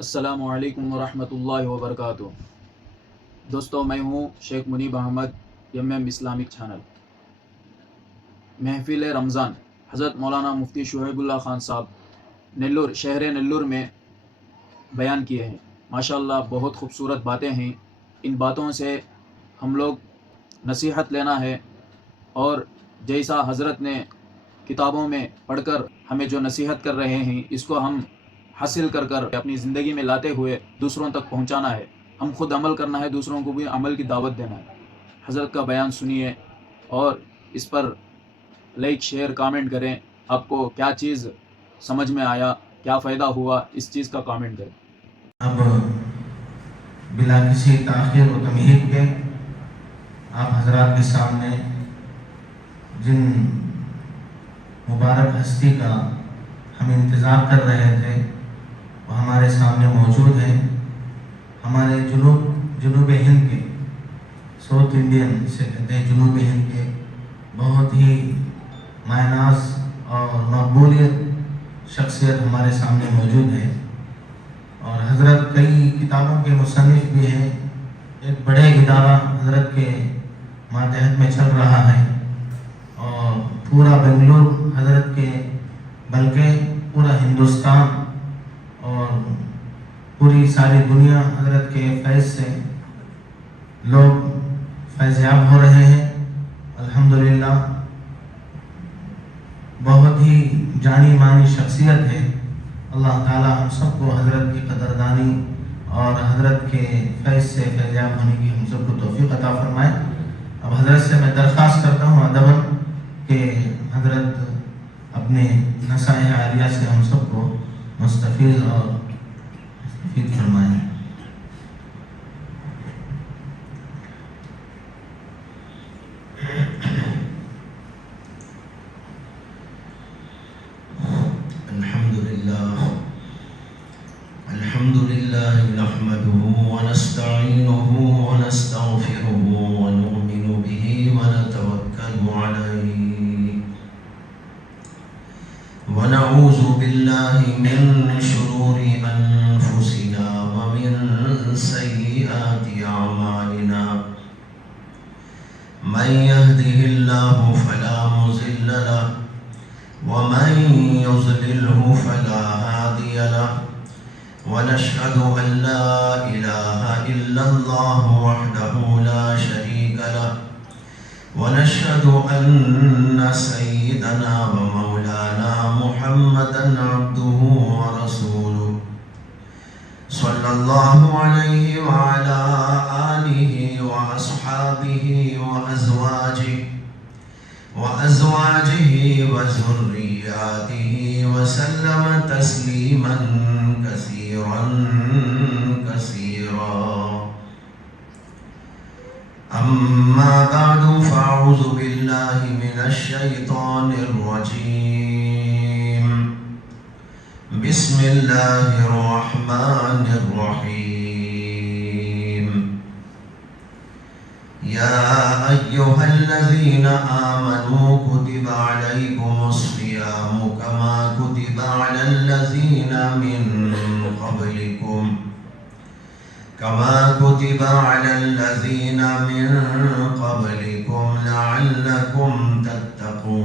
السلام علیکم ورحمۃ اللہ وبرکاتہ۔ دوستو، میں ہوں شیخ منیب احمد، اسلامک چینل۔ محفل رمضان حضرت مولانا مفتی شعیب اللہ خان صاحب نیلور، شہر نیلور میں بیان کیے ہیں۔ ماشاءاللہ بہت خوبصورت باتیں ہیں۔ ان باتوں سے ہم لوگ نصیحت لینا ہے، اور جیسا حضرت نے کتابوں میں پڑھ کر ہمیں جو نصیحت کر رہے ہیں، اس کو ہم حاصل کر اپنی زندگی میں لاتے ہوئے دوسروں تک پہنچانا ہے۔ ہم خود عمل کرنا ہے، دوسروں کو بھی عمل کی دعوت دینا ہے۔ حضرت کا بیان سنیے اور اس پر لائک، شیئر، کامنٹ کریں۔ آپ کو کیا چیز سمجھ میں آیا، کیا فائدہ ہوا، اس چیز کا کامنٹ کریں۔ اب بلا کسی تاخیر و تمہید کے آپ حضرات کے سامنے جن مبارک ہستی کا ہم انتظار کر رہے تھے وہ ہمارے سامنے موجود ہیں۔ ہمارے جنوب ہند کے، ساؤتھ انڈین سے کہتے ہیں، جنوب ہند کے بہت ہی معناس اور مقبولیت شخصیت ہمارے سامنے موجود ہے، اور حضرت کئی کتابوں کے مصنف بھی ہیں۔ ایک بڑے ادارہ حضرت کے ماتحت میں چل رہا ہے، اور پورا بنگلور حضرت کے، بلکہ پورا ہندوستان اور پوری ساری دنیا حضرت کے فیض سے لوگ فیض یاب ہو رہے ہیں۔ الحمدللہ بہت ہی جانی مانی شخصیت ہے۔ اللہ تعالی ہم سب کو حضرت کی قدردانی اور حضرت کے فیض سے فیضیاب ہونے کی ہم سب کو توفیق عطا فرمائے۔ اب حضرت سے میں درخواست کرتا ہوں ادباً کہ حضرت اپنے نصائح عالیہ سے ہم سب کو مستفیض اور مستفید فرمائیں۔ الحمد لله نحمده ونستعينه ونستغفره ونؤمن به ونتوكل عليه، ونعوذ بالله من شرور أنفسنا ومن سيئات أعمالنا، من يهده الله فلا مضل له ومن يضلله فلا هادي له، ونشهد أن لا إله إلا الله وحده لا شريك له، ونشهد أن سيدنا ومولانا محمدا عبده ورسوله، صلى الله عليه وعلى آله وأصحابه وأزواجه وذرياته وسلم تسليما كثيرا كثيرا. أما بعد، فأعوذ بالله من الشيطان الرجيم. بسم الله الرحمن الرحيم. يا أيها الذين آمنوا كتب عليكم الصيام كما كتب على الذين من قبلكم لعلكم تتقون.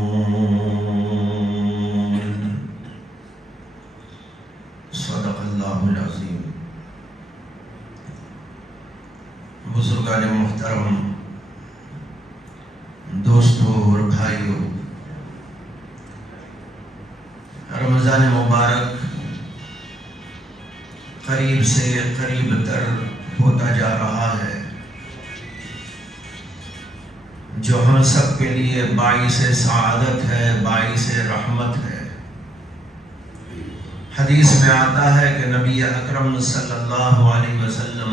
صدق اللہ العظیم. بزرگان محترم، دوستوں اور بھائیوں، رمضان مبارک قریب سے قریب تر ہوتا جا رہا ہے، جو ہم سب کے لیے باعث سعادت ہے، باعث رحمت ہے۔ حدیث میں آتا ہے کہ نبی اکرم صلی اللہ علیہ وسلم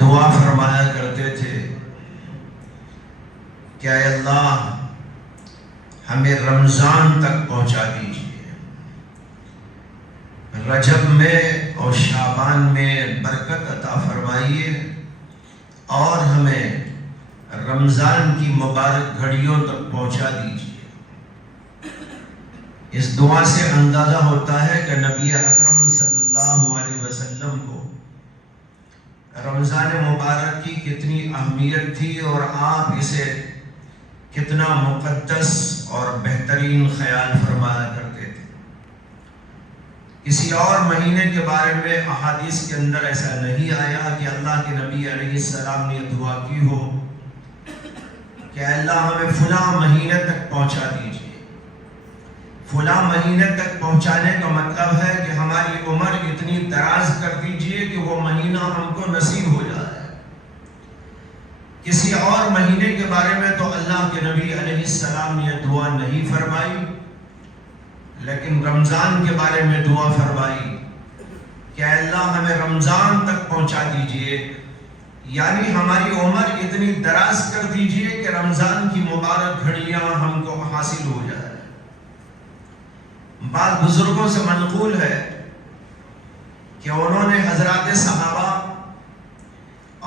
دعا فرمایا کرتے تھے کہ اے اللہ، ہمیں رمضان تک پہنچا دیجیے، رجب میں اور شعبان میں برکت عطا فرمائیے، اور ہمیں رمضان کی مبارک گھڑیوں تک پہنچا دیجیے۔ اس دعا سے اندازہ ہوتا ہے کہ نبی اکرم صلی اللہ علیہ وسلم کو رمضان مبارک کی کتنی اہمیت تھی اور آپ اسے کتنا مقدس اور بہترین خیال فرمایا کرتے تھے۔ کسی اور مہینے کے بارے میں احادیث کے اندر ایسا نہیں آیا کہ اللہ کے نبی علیہ السلام نے دعا کی ہو کہ اللہ ہمیں فلاں مہینے تک پہنچا دیجیے۔ فلاں مہینے تک پہنچانے کا مطلب ہے کہ ہماری عمر اتنی دراز کر دیجیے کہ وہ مہینہ ہم کو نصیب ہو جائے۔ کسی اور مہینے کے بارے میں تو اللہ کے نبی علیہ السلام نے دعا نہیں فرمائی، لیکن رمضان کے بارے میں دعا فرمائی کہ اللہ ہمیں رمضان تک پہنچا دیجیے، یعنی ہماری عمر اتنی دراز کر دیجیے کہ رمضان کی مبارک گھڑیاں ہم کو حاصل ہو جائے۔ بعض بزرگوں سے منقول ہے کہ انہوں نے حضرات صحابہ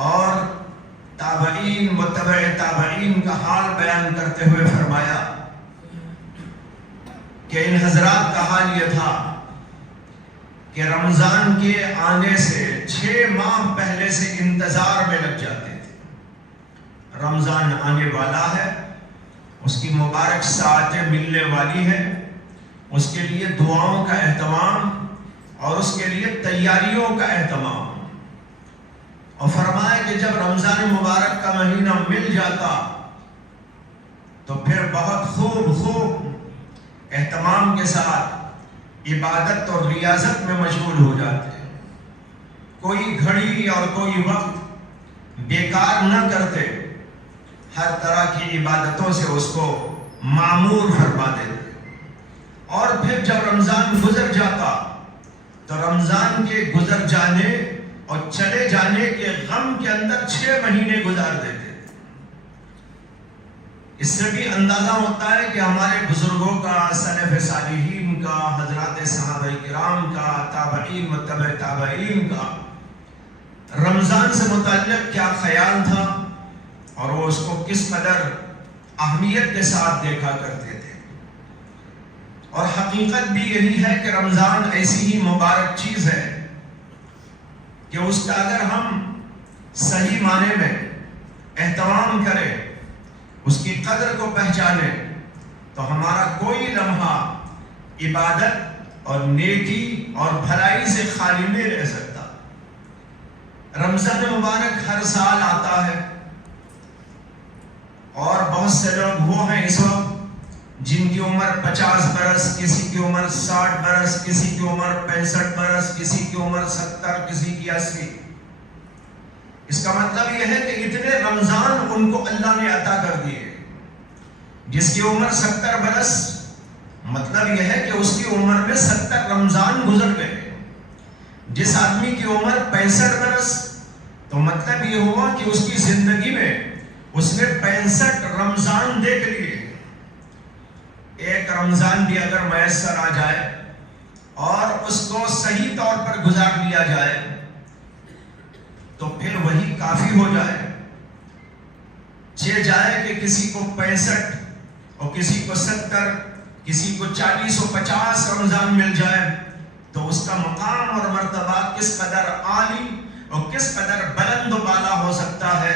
اور تابعین و تبع تابعین کا حال بیان کرتے ہوئے فرمایا کہ ان حضرات کا حال یہ تھا کہ رمضان کے آنے سے 6 ماہ پہلے سے انتظار میں لگ جاتے تھے۔ رمضان آنے والا ہے، اس کی مبارک ساعتیں ملنے والی ہیں، اس کے لیے دعاؤں کا اہتمام اور اس کے لیے تیاریوں کا اہتمام، اور فرمایا کہ جب رمضان مبارک کا مہینہ مل جاتا تو پھر بہت خوب اہتمام کے ساتھ عبادت اور ریاضت میں مشغول ہو جاتے ہیں۔ کوئی گھڑی اور کوئی وقت بیکار نہ کرتے، ہر طرح کی عبادتوں سے اس کو معمور فرما دیتے۔ اور پھر جب رمضان گزر جاتا تو رمضان کے گزر جانے اور چلے جانے کے غم کے اندر 6 مہینے گزار دیتے تھے۔ اس سے بھی اندازہ ہوتا ہے کہ ہمارے بزرگوں کا، سلف صالحین کا، حضرات صحابہ کرام کا، تابعین و تبع تابعین کا رمضان سے متعلق کیا خیال تھا اور وہ اس کو کس قدر اہمیت کے ساتھ دیکھا کرتے تھے۔ اور حقیقت بھی یہی ہے کہ رمضان ایسی ہی مبارک چیز ہے کہ اس کا اگر ہم صحیح معنی میں اہتمام کریں، اس کی قدر کو پہچانیں، تو ہمارا کوئی لمحہ عبادت اور نیکی اور بھلائی سے خالی نہیں رہ سکتا۔ رمضان مبارک ہر سال آتا ہے، اور بہت سے لوگ وہ ہیں اس وقت جن کی عمر 50 برس، کسی کی عمر 60 برس، کسی کی عمر 65 برس، کسی کی عمر 70، کسی کی 80۔ اس کا مطلب یہ ہے کہ اتنے رمضان ان کو اللہ نے عطا کر دیے۔ جس کی عمر 70 برس، مطلب یہ ہے کہ اس کی عمر میں 70 رمضان گزر گئے۔ جس آدمی کی عمر 65 برس، تو مطلب یہ ہوا کہ اس کی زندگی میں اس نے 65 رمضان دیکھ لیے۔ ایک رمضان بھی اگر میسر آ جائے اور اس کو صحیح طور پر گزار لیا جائے تو پھر وہی کافی ہو جائے۔ چہ جائے کہ کسی کو 65 اور کسی کو 70، کسی کو 40 و 50 رمضان مل جائے تو اس کا مقام اور مرتبہ کس قدر عالی اور کس قدر بلند و بالا ہو سکتا ہے۔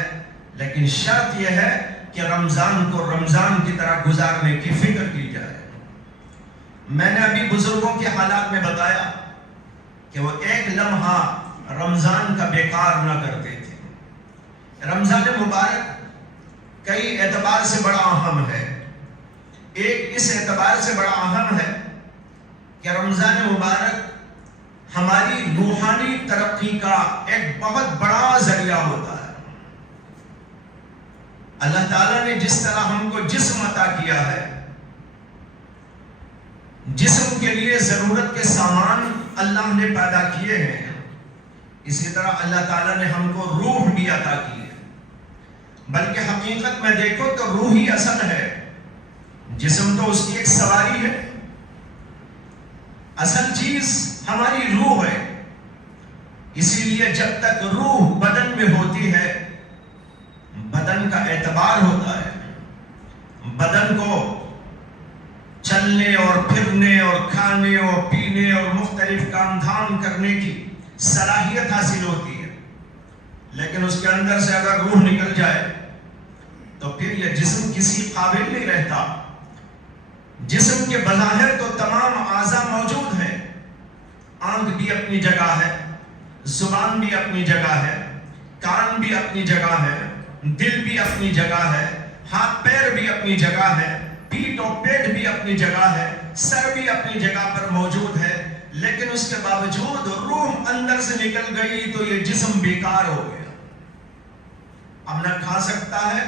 لیکن شرط یہ ہے کہ رمضان کو رمضان کی طرح گزارنے کی فکر کی جائے۔ میں نے ابھی بزرگوں کے حالات میں بتایا کہ وہ ایک لمحہ رمضان کا بیکار نہ کرتے تھے۔ رمضان مبارک کئی اعتبار سے بڑا اہم ہے۔ ایک اس اعتبار سے بڑا اہم ہے کہ رمضان مبارک ہماری روحانی ترقی کا ایک بہت بڑا ذریعہ ہوتا ہے۔ اللہ تعالیٰ نے جس طرح ہم کو جسم عطا کیا ہے، جسم کے لیے ضرورت کے سامان اللہ نے پیدا کیے ہیں، اسی طرح اللہ تعالیٰ نے ہم کو روح بھی عطا کی ہے۔ بلکہ حقیقت میں دیکھو تو روح ہی اصل ہے، جسم تو اس کی ایک سواری ہے۔ اصل چیز ہماری روح ہے۔ اسی لیے جب تک روح بدن میں ہوتی ہے، بدن کا اعتبار ہوتا ہے، بدن کو چلنے اور پھرنے اور کھانے اور پینے اور مختلف کام دھام کرنے کی صلاحیت حاصل ہوتی ہے، لیکن اس کے اندر سے اگر روح نکل جائے تو پھر یہ جسم کسی قابل نہیں رہتا۔ جسم کے بظاہر تو تمام اعضاء موجود ہیں، آنکھ بھی اپنی جگہ ہے، زبان بھی اپنی جگہ ہے، کان بھی اپنی جگہ ہے، دل بھی اپنی جگہ ہے، ہاتھ پیر بھی اپنی جگہ ہے، پیٹھ اور پیٹ بھی اپنی جگہ ہے، سر بھی اپنی جگہ پر موجود ہے، لیکن اس کے باوجود روح اندر سے نکل گئی تو یہ جسم بیکار ہو گیا۔ اب نہ کھا سکتا ہے،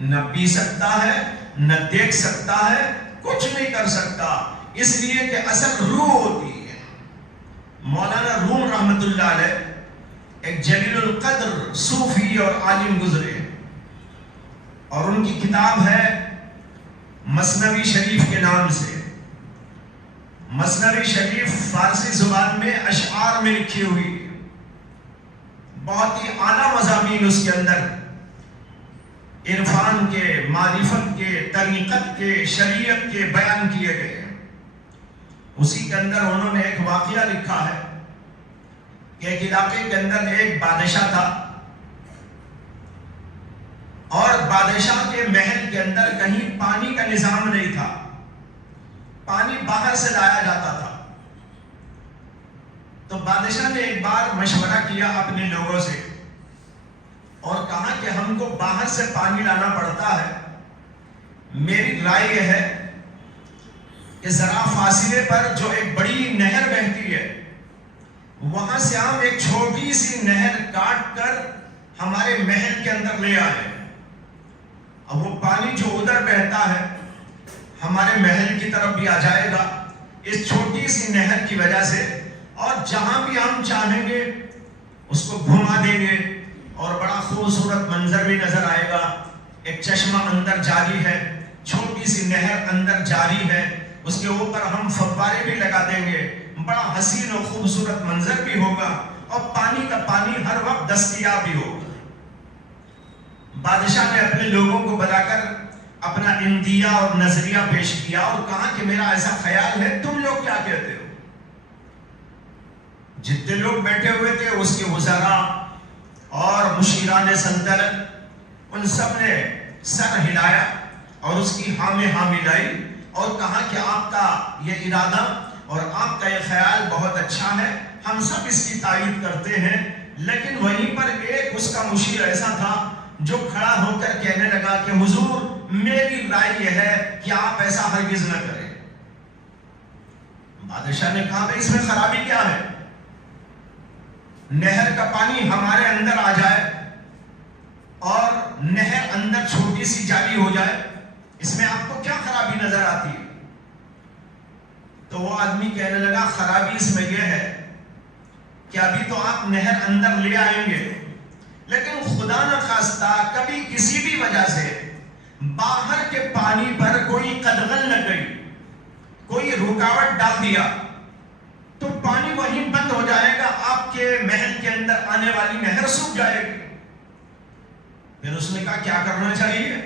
نہ پی سکتا ہے، نہ دیکھ سکتا ہے، کچھ نہیں کر سکتا، اس لیے کہ اصل روح ہوتی ہے۔ مولانا روم رحمت اللہ علیہ ایک جلیل القدر صوفی اور عالم گزرے، اور ان کی کتاب ہے مثنوی شریف کے نام سے۔ مثنوی شریف فارسی زبان میں اشعار میں لکھی ہوئی، بہت ہی اعلیٰ مضامین اس کے اندر عرفان کے، معرفت کے، طریقت کے، شریعت کے بیان کیے گئے ہیں۔ اسی کے اندر انہوں نے ایک واقعہ لکھا ہے کہ ایک علاقے کے اندر ایک بادشاہ تھا، اور بادشاہ کے محل کے اندر کہیں پانی کا نظام نہیں تھا، پانی باہر سے لایا جاتا تھا۔ تو بادشاہ نے ایک بار مشورہ کیا اپنے لوگوں سے اور کہا کہ ہم کو باہر سے پانی لانا پڑتا ہے، میری رائے یہ ہے کہ ذرا فاصلے پر جو ایک بڑی نہر بہتی ہے وہاں سے ہم ایک چھوٹی سی نہر کاٹ کر ہمارے محل کے اندر لے آئے۔ اب وہ پانی جو ادھر بہتا ہے ہمارے محل کی طرف بھی آ جائے گا اس چھوٹی سی نہر کی وجہ سے، اور جہاں بھی ہم چاہیں گے اس کو گھما دیں گے اور بڑا خوبصورت منظر بھی نظر آئے گا۔ ایک چشمہ اندر جاری ہے، چھوٹی سی نہر اندر جاری ہے، اس کے اوپر ہم فوارے بھی لگا دیں گے، بڑا حسین اور خوبصورت منظر بھی ہوگا، اور پانی کا پانی ہر وقت دستیاب بھی ہوگا۔ بادشاہ نے اپنے لوگوں کو بلا کر اپنا اندیہ اور نظریہ پیش کیا اور کہا کہ میرا ایسا خیال ہے، تم لوگ کیا کہتے ہو؟ جتنے لوگ بیٹھے ہوئے تھے اس کے وزراء اور مشیران سلطنت، ان سب نے سر ہلایا اور اس کی ہاں میں ہاں ملائی اور کہا کہ آپ کا یہ ارادہ اور آپ کا یہ خیال بہت اچھا ہے، ہم سب اس کی تائید کرتے ہیں۔ لیکن وہیں پر ایک اس کا مشیر ایسا تھا جو کھڑا ہو کر کہنے لگا کہ حضور میری رائے یہ ہے کہ آپ ایسا ہرگز نہ کریں۔ بادشاہ نے کہا کہ اس میں خرابی کیا ہے؟ نہر کا پانی ہمارے اندر آ جائے اور نہر اندر چھوٹی سی جالی ہو جائے، اس میں آپ کو کیا خرابی نظر آتی ہے؟ تو وہ آدمی کہنے لگا خرابی اس میں یہ ہے کہ ابھی تو آپ نہر اندر لے آئیں گے، لیکن خدا نہ خواستہ کبھی کسی بھی وجہ سے باہر کے پانی پر کوئی قدغن لگ گئی، کوئی رکاوٹ ڈال دیا تو پانی وہیں بند ہو جائے گا، آپ کے محل کے اندر آنے والی نہر سوکھ جائے گی۔ پھر اس نے کہا کیا کرنا چاہیے؟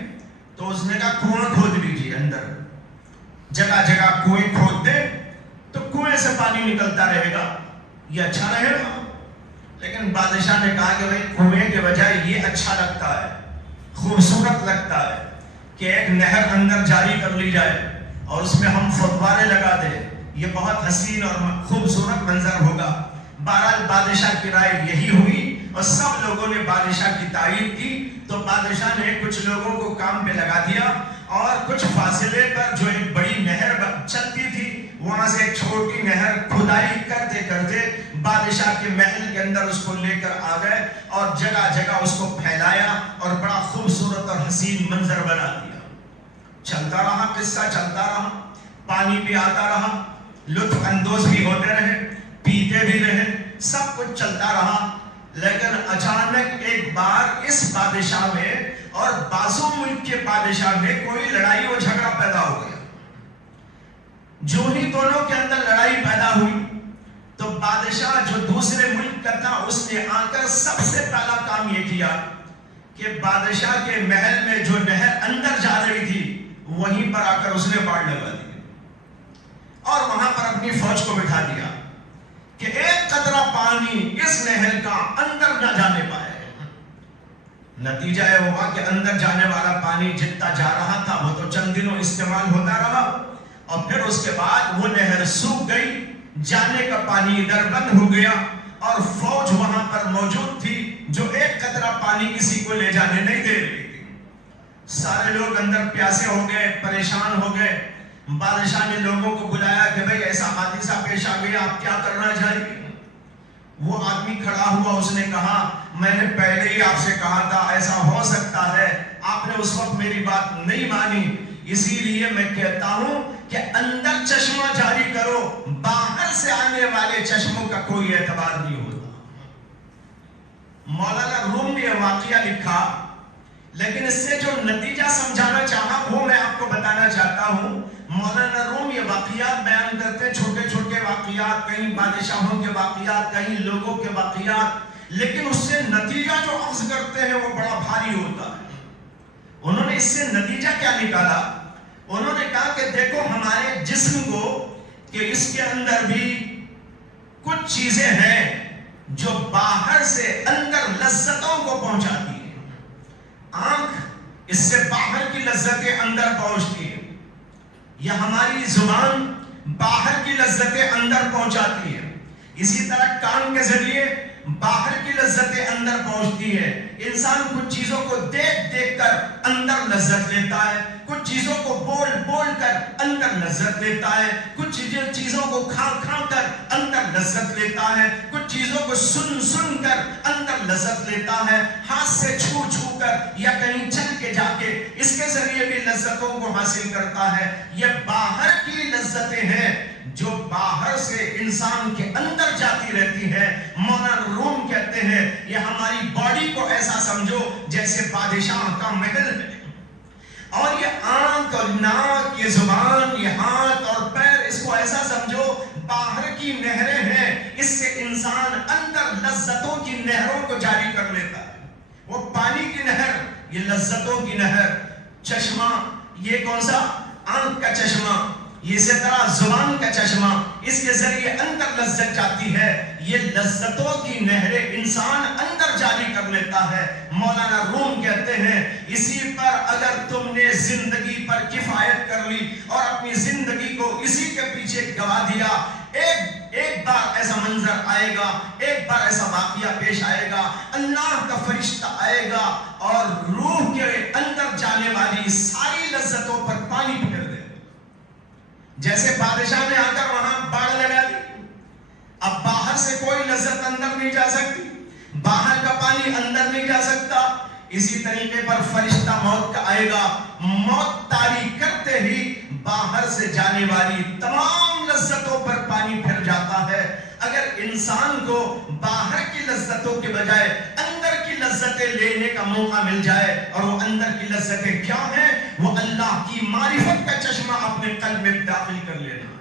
تو اس نے کہا کنواں کھود لیجیے، اندر جگہ جگہ کنویں کھود دے تو کنویں سے پانی نکلتا رہے گا، یہ اچھا رہے گا۔ لیکن بادشاہ نے کہا کہ بھائی کنویں کے بجائے یہ اچھا لگتا ہے، خوبصورت لگتا ہے کہ ایک نہر اندر جاری کر لی جائے اور اس میں ہم فوارے لگا دیں، یہ بہت حسین اور خوبصورت منظر ہوگا۔ بہرحال بادشاہ کی رائے یہی ہوئی اور سب لوگوں نے بادشاہ کی تائید کی۔ تو بادشاہ نے کچھ لوگوں کو کام پہ لگا دیا اور کچھ فاصلے پر جو ایک بڑی نہر چلتی تھی وہاں سے ایک چھوٹی نہر کھدائی کرتے کرتے بادشاہ کے محل کے اندر اس کو لے کر آ گئے اور جگہ جگہ اس کو پھیلایا اور بڑا خوبصورت اور حسین منظر بنا دیا۔ چلتا رہا قصہ، چلتا رہا، پانی بھی آتا رہا، لطف اندوز بھی ہوتے رہے، پیتے بھی رہے، سب کچھ چلتا رہا۔ لیکن اچانک ایک بار اس بادشاہ میں اور بازو ملک کے بادشاہ میں کوئی لڑائی و جھگڑا پیدا ہو گیا۔ جو ہی دونوں کے اندر لڑائی پیدا ہوئی تو بادشاہ جو دوسرے ملک کا تھا اس نے آ کر سب سے پہلا کام یہ کیا کہ بادشاہ کے محل میں جو نہر اندر جا رہی تھی وہیں پر آ کر اس نے باڑ لگا دی۔ اور وہاں پر اپنی فوج کو بٹھا دیا کہ ایک قطرہ پانی اس نہر کا اندر نہ جانے پائے. نتیجہ یہ ہوا کہ اندر جانے والا پانی جتنا جا رہا تھا وہ تو چند دنوں استعمال ہوتا رہا، اور پھر اس کے بعد وہ نہر سوکھ گئی، جانے کا پانی ادھر بند ہو گیا، اور فوج وہاں پر موجود تھی جو ایک قطرہ پانی کسی کو لے جانے نہیں دے رہی تھی. سارے لوگ اندر پیاسے ہو گئے، پریشان ہو گئے. بادشاہ نے لوگوں کو بلایا کہ بھئی ایسا حادثہ پیش آ گیا، آپ کیا کرنا چاہیے؟ وہ آدمی کھڑا ہوا، اس نے کہا میں نے پہلے ہی آپ سے کہا تھا ایسا ہو سکتا ہے، آپ نے اس وقت میری بات نہیں مانی، اسی لیے میں کہتا ہوں کہ اندر چشمہ جاری کرو، باہر سے آنے والے چشموں کا کوئی اعتبار نہیں ہوتا. مولانا روم نے یہ واقعہ لکھا، لیکن اس سے جو نتیجہ سمجھانا چاہا وہ میں آپ کو بتانا چاہتا ہوں. مولانا روم یہ واقعات بیان کرتے، چھوٹے چھوٹے واقعات، کہیں بادشاہوں کے واقعات، کہیں لوگوں کے واقعات، لیکن اس سے نتیجہ جو اخذ کرتے ہیں وہ بڑا بھاری ہوتا ہے. انہوں نے اس سے نتیجہ کیا نکالا؟ انہوں نے کہا کہ دیکھو ہمارے جسم کو کہ اس کے اندر بھی کچھ چیزیں ہیں جو باہر سے اندر لذتوں کو پہنچاتی ہیں. آنکھ اس سے باہر کی لذتیں اندر پہنچتی ہیں، یا ہماری زبان باہر کی لذتیں اندر پہنچاتی ہے. اسی طرح کان کے ذریعے باہر کی لذتیں اندر پہنچتی ہے. انسان کچھ چیزوں کو دیکھ دیکھ کر اندر لذت لیتا ہے، کچھ چیزوں کو بول بول کر اندر لذت لیتا ہے، کچھ چیزوں کو کھا کھا کر اندر لذت لیتا ہے، کچھ چیزوں کو سن سن کر اندر لذت لیتا ہے، ہاتھ سے چھو چھو کر یا کہیں چل کے جا کے اس کے ذریعے بھی لذتوں کو حاصل کرتا ہے. یہ باہر کی لذتیں ہیں جو باہر سے انسان کے اندر جاتی رہتی ہے. مولانا روم کہتے ہیں یہ ہماری باڈی کو ایسا سمجھو جیسے بادشاہ کا محل ہے، اور یہ آنکھ اور ناک، یہ زبان، یہ ہاتھ اور پیر، اس کو ایسا سمجھو باہر کی نہریں ہیں. اس سے انسان اندر لذتوں کی نہروں کو جاری کر لیتا ہے. وہ پانی کی نہر، یہ لذتوں کی نہر. چشمہ، یہ کون سا؟ آنکھ کا چشمہ. اسی طرح زبان کا چشمہ، اس کے ذریعے اندر لذت جاتی ہے. یہ لذتوں کی نہریں انسان اندر جاری کر لیتا ہے. مولانا روم کہتے ہیں اسی پر اگر تم نے زندگی پر کفایت کر لی اور اپنی زندگی کو اسی کے پیچھے گوا دیا، ایک بار ایسا منظر آئے گا، ایک بار ایسا واقعہ پیش آئے گا، اللہ کا فرشتہ آئے گا اور روح کے اندر جانے والی ساری لذتوں پر پانی پھیر دے. جیسے بادشاہ نے آ کر وہاں باڑ لگا دی، اب باہر سے کوئی لذت اندر نہیں جا سکتی، باہر کا پانی اندر نہیں جا سکتا. اسی طریقے پر فرشتہ موت کا آئے گا، موت طاری کرتے ہی باہر سے جانے والی تمام لذتوں پر پانی پھر جاتا ہے. اگر انسان کو باہر کی لذتوں کے بجائے اندر کی لذتیں لینے کا موقع مل جائے، اور وہ اندر کی لذتیں کیا ہیں؟ وہ اللہ کی معرفت کا چشمہ اپنے قلب میں داخل کر لینا ہے،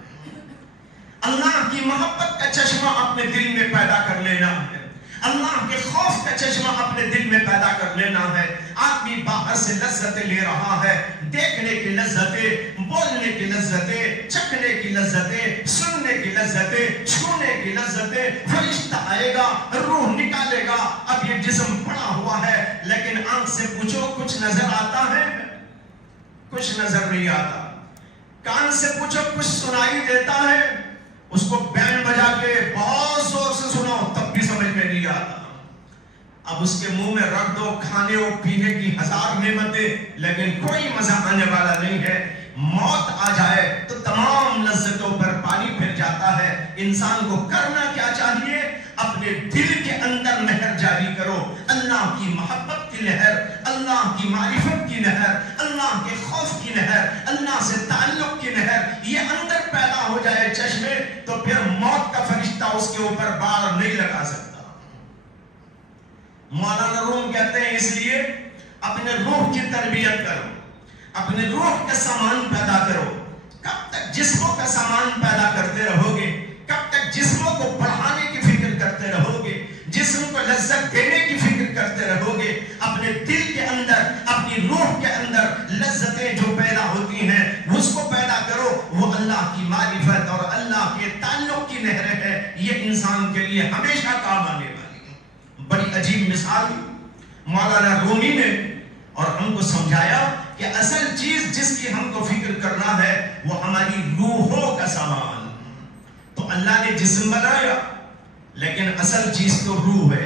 اللہ کی محبت کا چشمہ اپنے دل میں پیدا کر لینا ہے، اللہ کے خوف کا چشمہ اپنے دل میں پیدا کر لینا ہے. آدمی باہر سے لذتیں لے رہا ہے، دیکھنے کی لذتیں، بولنے کی لذتیں، چکھنے کی لذتیں، سننے کی لذتیں، چھونے کی لذتیں. فرشتہ آئے گا، روح نکالے گا. اب یہ جسم پڑا ہوا ہے، لیکن آنکھ سے پوچھو کچھ نظر آتا ہے؟ کچھ نظر نہیں آتا. کان سے پوچھو کچھ سنائی دیتا ہے؟ اس کو بینڈ بجا کے بہت زور سے سناؤ تب بھی سمجھ میں نہیں آتا. اب اس کے منہ میں رکھ دو کھانے اور پینے کی 1000 نعمتیں، لیکن کوئی مزہ آنے والا نہیں ہے. موت آ جائے تو تمام لذتوں پر پانی پھر جاتا ہے. انسان کو کرنا کیا چاہیے؟ اپنے دل کے اندر نہر جاری کرو، اللہ کی محبت کی نہر، اللہ کی معرفت کی نہر، اللہ کے خوف کی نہر، اللہ سے تعلق کی نہر. یہ اندر پیدا ہو جائے چشمے، تو پھر موت کا فرشتہ اس کے اوپر بار نہیں لگا سکتا. مولانا روم کہتے ہیں اس لیے اپنے روح کی تربیت کرو، اپنے روح کا سامان پیدا کرو. کب تک جسموں کا سامان پیدا کرتے رہو گے؟ کب تک جسموں کو بڑھانے کی فکر کرتے رہو گے؟ جسم کو لذت دینے کی فکر کرتے رہو گے؟ اپنے دل کے اندر، اپنی روح کے اندر لذتیں جو پیدا ہوتی ہیں اس کو پیدا کرو. وہ اللہ کی معرفت اور ہمیشہ کام آنے والی. بڑی عجیب مثال مولانا رومی نے اور ہم کو سمجھایا کہ اصل چیز جس کی ہم کو فکر کرنا ہے وہ ہماری روحوں کا سامان. تو اللہ نے جسم بنایا لیکن اصل چیز تو روح ہے.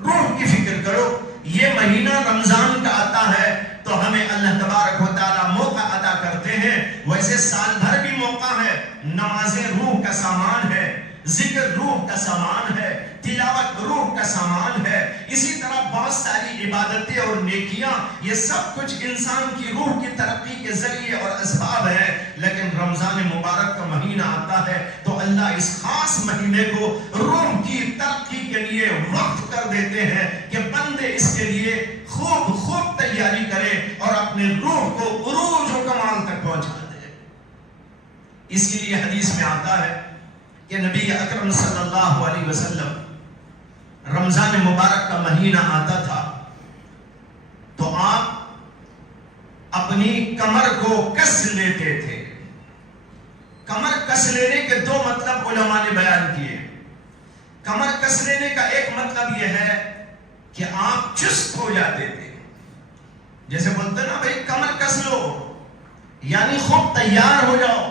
روح کی فکر کرو. یہ مہینہ رمضان کا آتا ہے تو ہمیں اللہ تبارک و تعالی موقع عطا کرتے ہیں. ویسے سال بھر بھی موقع ہے. نمازیں روح کا سامان ہے, ذکر روح کا سامان ہے, تلاوت روح کا سامان ہے. اسی طرح بہت ساری عبادتیں اور نیکیاں, یہ سب کچھ انسان کی روح کی ترقی کے ذریعے اور اسباب ہے. لیکن رمضان مبارک کا مہینہ آتا ہے تو اللہ اس خاص مہینے کو روح کی ترقی کے لیے وقف کر دیتے ہیں کہ بندے اس کے لیے خوب خوب تیاری کرے اور اپنے روح کو عروج و کمال تک پہنچا دے. اسی لیے حدیث میں آتا ہے کہ نبی اکرم صلی اللہ علیہ وسلم رمضان مبارک کا مہینہ آتا تھا تو آپ اپنی کمر کو کس لیتے تھے. کمر کس لینے کے دو مطلب علماء نے بیان کیے. کمر کس لینے کا ایک مطلب یہ ہے کہ آپ چست ہو جاتے تھے. جیسے بولتے نا بھائی کمر کس لو, یعنی خوب تیار ہو جاؤ,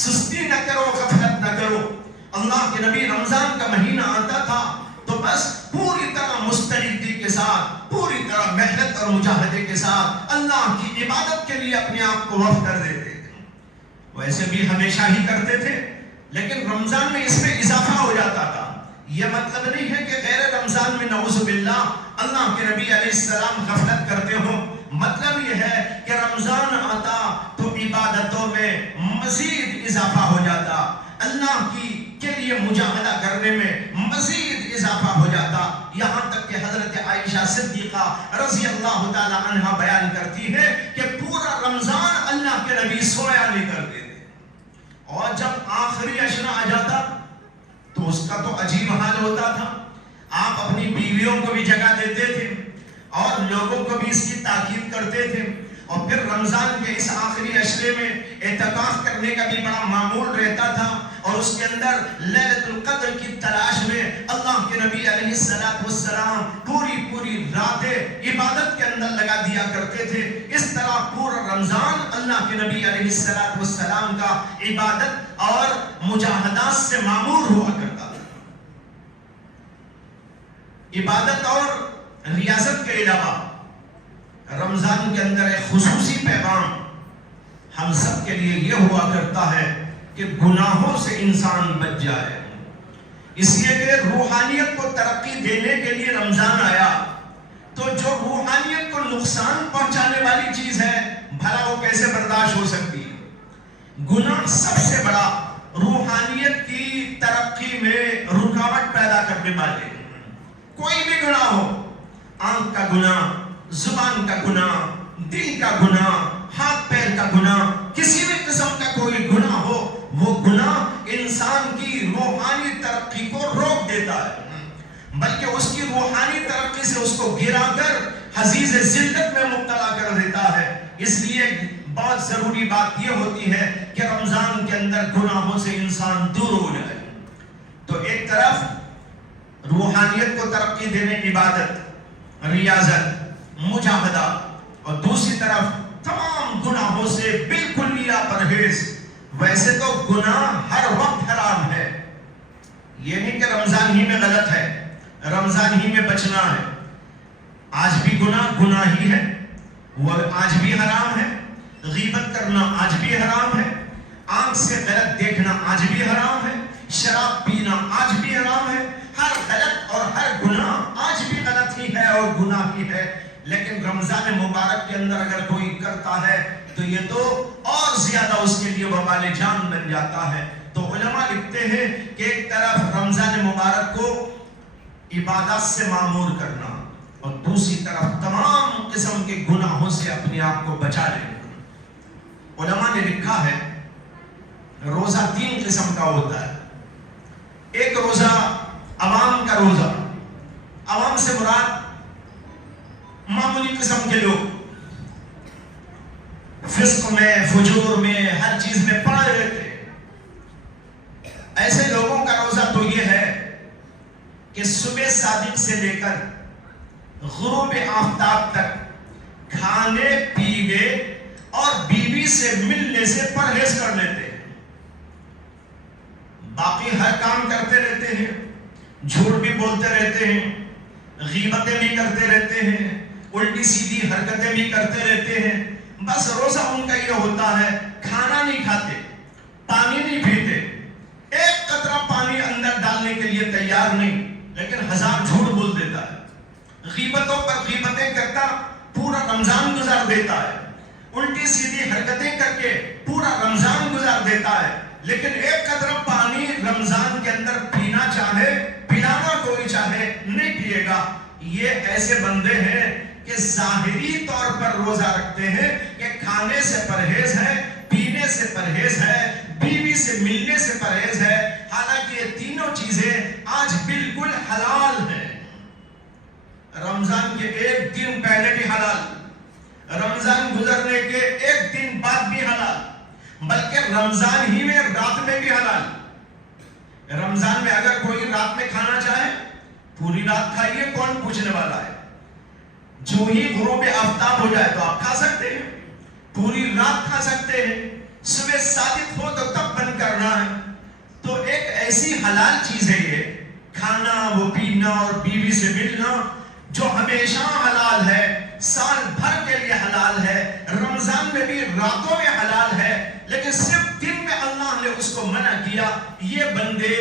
سستی نہ کرو, غفلت نہ کرو. اللہ کے نبی رمضان کا مہینہ آتا تھا تو بس پوری طرح مستعدی کے ساتھ, پوری طرح محنت اور مجاہدے کے ساتھ اللہ کی عبادت کے لیے اپنے آپ کو وقف کر دیتے تھے. ویسے بھی ہمیشہ ہی کرتے تھے لیکن رمضان میں اس میں اضافہ ہو جاتا تھا. یہ مطلب نہیں ہے کہ غیر رمضان میں نعوذ باللہ اللہ کے نبی علیہ السلام غفلت کرتے ہوں. مطلب یہ ہے کہ رمضان آتا تو عبادتوں میں مزید اضافہ ہو جاتا, اللہ کے لیے مجاہدہ کرنے میں مزید اضافہ ہو جاتا. یہاں تک کہ حضرت عائشہ صدیقہ رضی اللہ تعالی عنہ بیان کرتی ہے کہ پورا رمضان اللہ کے نبی سویا نہیں کرتے تھے, اور جب آخری عشرہ آ جاتا تو اس کا تو عجیب حال ہوتا تھا. آپ اپنی بیویوں کو بھی جگہ دیتے تھے اور لوگوں کو بھی اس کی تاکید کرتے تھے. اور پھر رمضان کے اس آخری عشرے میں اعتکاف کرنے کا بھی بڑا معمول رہتا تھا, اور اس کے اندر لیلۃ القدر کی تلاش میں اللہ کے نبی علیہ السلام پوری راتیں عبادت کے اندر لگا دیا کرتے تھے. اس طرح پورا رمضان اللہ کے نبی علیہ السلام کا عبادت اور مجاہدات سے معمور ہوا کرتا تھا. عبادت اور ریاضت کے علاوہ رمضان کے اندر ایک خصوصی پیغام ہم سب کے لیے یہ ہوا کرتا ہے کہ گناہوں سے انسان بچ جائے. اس لیے کہ روحانیت کو ترقی دینے کے لیے رمضان آیا تو جو روحانیت کو نقصان پہنچانے والی چیز ہے بھلا وہ کیسے برداشت ہو سکتی ہے. گناہ سب سے بڑا روحانیت کی ترقی میں رکاوٹ پیدا کرنے والے. کوئی بھی گناہ ہو, آنکھ کا گناہ, زبان کا گناہ, دل کا گناہ, ہاتھ پیر کا گناہ, کسی بھی قسم کا کوئی گناہ ہو, وہ گناہ انسان کی روحانی ترقی کو روک دیتا ہے, بلکہ اس کی روحانی ترقی سے اس کو گرا کر حضیض ذلت میں مبتلا کر دیتا ہے. اس لیے بہت ضروری بات یہ ہوتی ہے کہ رمضان کے اندر گناہوں سے انسان دور ہو جائے. تو ایک طرف روحانیت کو ترقی دینے عبادت, ریاضت, مجاہدہ, اور دوسری طرف تمام گناہوں سے بالکل لیا پرہیز. ویسے تو گناہ ہر وقت حرام ہے, یہ نہیں کہ رمضان ہی میں غلط ہے, رمضان ہی میں بچنا ہے. آج بھی گناہ ہی ہے, وہ آج بھی حرام ہے. غیبت کرنا آج بھی حرام ہے, آنکھ سے غلط دیکھنا آج بھی حرام ہے, شراب پینا آج بھی حرام ہے. ہر غلط اور ہر گناہ آج بھی غلط ہی ہے اور گناہ ہی ہے. لیکن رمضان مبارک کے اندر اگر کوئی کرتا ہے تو یہ تو اور زیادہ اس کے لیے وبال جان بن جاتا ہے. تو علماء لکھتے ہیں کہ ایک طرف رمضان مبارک کو عبادات سے معمور کرنا اور دوسری طرف تمام قسم کے گناہوں سے اپنے آپ کو بچا لینا. علماء نے لکھا ہے روزہ 3 قسم کا ہوتا ہے. ایک روزہ عوام کا روزہ, عوام سے مراد معمولی قسم کے لوگ, فسق میں, فجور میں, ہر چیز میں پڑے رہتے. ایسے لوگوں کا روزہ تو یہ ہے کہ صبح صادق سے لے کر غروب آفتاب تک کھانے پینے اور بیوی سے ملنے سے پرہیز کر لیتے ہیں. باقی ہر کام کرتے رہتے ہیں, جھوٹ بھی بولتے رہتے ہیں, غیبتیں بھی کرتے رہتے ہیں, الٹی سیدھی حرکتیں بھی کرتے رہتے ہیں. بس روزہ ان کا یہ ہوتا ہے, کھانا نہیں کھاتے, پانی نہیں پیتے, ایک قطرہ پانی اندر ڈالنے کے لیے تیار نہیں, لیکن ہزار جھوٹ بول دیتا ہے, غیبتوں پر غیبتیں کرتا پورا رمضان گزار دیتا ہے, الٹی سیدھی حرکتیں کر کے پورا رمضان گزار دیتا ہے, لیکن ایک قطرہ پانی رمضان کے اندر پینا چاہے, پلانا کوئی چاہے, نہیں پیے گا. یہ ایسے بندے ہیں کہ ظاہری طور پر روزہ رکھتے ہیں کہ کھانے سے پرہیز ہے, پینے سے پرہیز ہے, بیوی سے ملنے سے پرہیز ہے, حالانکہ یہ تینوں چیزیں آج بالکل حلال ہیں. رمضان کے ایک دن پہلے بھی حلال, رمضان گزرنے کے ایک دن بعد بھی حلال, بلکہ رمضان ہی میں رات میں بھی حلال. رمضان میں اگر کوئی رات میں کھانا چاہے پوری رات کھائیے, کون پوچھنے والا ہے. جو ہی غروب آفتاب ہو جائے تو آپ کھا سکتے ہیں, پوری رات کھا سکتے ہیں, صبح صادق ہو تو تب بند کرنا ہے. تو ایک ایسی حلال چیز ہے یہ کھانا, وہ پینا اور بیوی سے ملنا, جو ہمیشہ حلال ہے, سال بھر کے لیے حلال ہے, رمضان میں بھی راتوں میں حلال ہے, لیکن صرف دن میں اللہ نے اس کو منع کیا. یہ بندے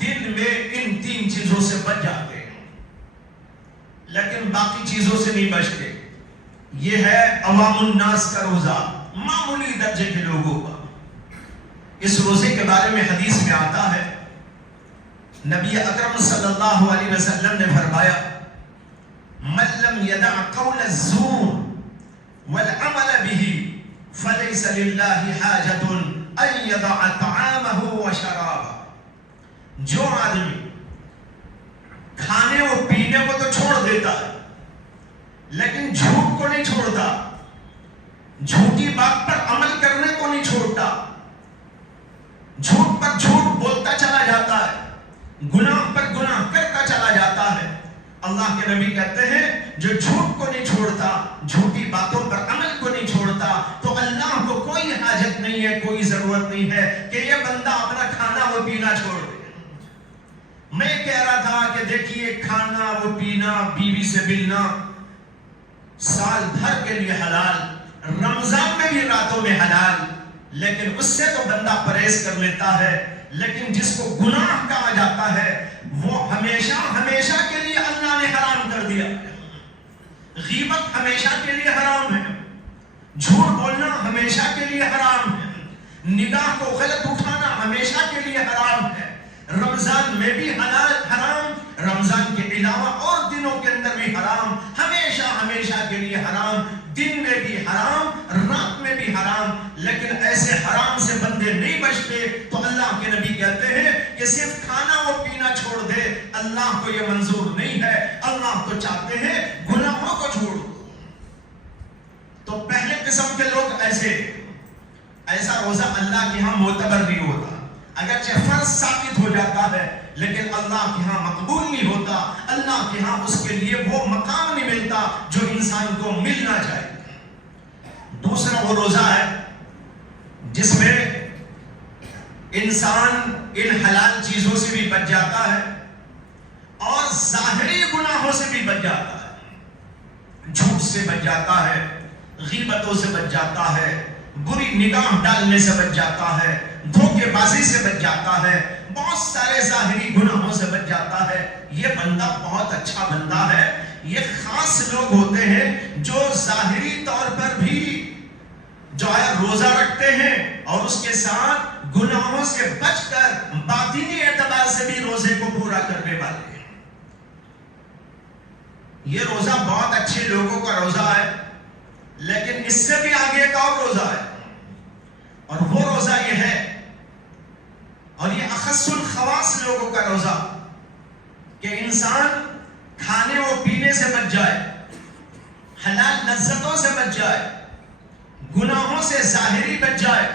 دن میں ان تین چیزوں سے بچ جاتے ہیں, لیکن باقی چیزوں سے نہیں بچتے. یہ ہے عوام الناس کا روزہ, معمولی درجے کے لوگوں کا. اس روزے کے بارے میں حدیث میں آتا ہے, نبی اکرم صلی اللہ علیہ وسلم نے فرمایا, من لم يدع قول الزور والعمل به فليس لله حاجة ان يدع طعامه وشرابه. جو آدمی کھانے و پینے کو تو چھوڑ دیتا ہے لیکن جھوٹ کو نہیں چھوڑتا, جھوٹی بات پر عمل کرنے کو نہیں چھوڑتا, جھوٹ پر جھوٹ بولتا چلا جاتا ہے, گناہ پر گناہ کرتا چلا جاتا ہے. اللہ کے نبی کہتے ہیں جو جھوٹ کو نہیں چھوڑتا, جھوٹی باتوں پر عمل کو نہیں چھوڑتا, تو اللہ کو کوئی حاجت نہیں ہے, کوئی ضرورت نہیں ہے کہ یہ بندہ اپنا کھانا و پینا چھوڑ دے. میں کہہ رہا تھا کہ دیکھیے کھانا و پینا, بیوی سے ملنا سال بھر کے لیے حلال, رمضان میں بھی راتوں میں حلال, لیکن اس سے تو بندہ پرہیز کر لیتا ہے. لیکن جس کو گناہ کہا جاتا ہے وہ ہمیشہ ہمیشہ کے لیے اللہ نے حرام کر دیا. غیبت ہمیشہ کے لیے حرام ہے, جھوٹ بولنا ہمیشہ کے لیے حرام ہے, نگاہ کو غلط اٹھانا ہمیشہ کے لیے حرام ہے. رمضان میں بھی حرام, رمضان کے علاوہ اور دنوں کے اندر بھی حرام, ہمیشہ ہمیشہ کے لیے حرام, دن میں بھی حرام, رات میں بھی حرام. لیکن ایسے حرام سے بندے نہیں بچتے, تو اللہ کے نبی کہتے ہیں کہ صرف کھانا و پینا چھوڑ دے, اللہ کو یہ منظور نہیں ہے. اللہ تو چاہتے ہیں گناہوں کو چھوڑ دو. تو پہلے قسم کے لوگ ایسا روزہ اللہ کے ہاں معتبر نہیں ہوتا, اگرچہ فرض ثابت ہو جاتا ہے لیکن اللہ کے ہاں مقبول نہیں ہوتا, اللہ کے ہاں اس کے لیے وہ مقام نہیں ملتا جو انسان کو ملنا چاہیے. دوسرا وہ روزہ ہے جس میں انسان ان حلال چیزوں سے بھی بچ جاتا ہے اور ظاہری گناہوں سے بھی بچ جاتا ہے, جھوٹ سے بچ جاتا ہے, غیبتوں سے بچ جاتا ہے, بری نگاہ ڈالنے سے بچ جاتا ہے, دھوکے بازی سے بچ جاتا ہے, بہت سارے ظاہری گناہوں سے بچ جاتا ہے. یہ بندہ بہت اچھا بندہ ہے. یہ خاص لوگ ہوتے ہیں جو ظاہری طور پر بھی جو ہے روزہ رکھتے ہیں اور اس کے ساتھ گناہوں سے بچ کر باطنی اعتبار سے بھی روزے کو پورا کرنے والے ہیں. یہ روزہ بہت اچھے لوگوں کا روزہ ہے, لیکن اس سے بھی آگے ایک اور روزہ ہے, اور وہ روزہ یہ ہے, اور یہ اخص الخواص لوگوں کا روزہ, کہ انسان کھانے و پینے سے بچ جائے, حلال لذتوں سے بچ جائے, گناہوں سے ظاہری بچ جائے,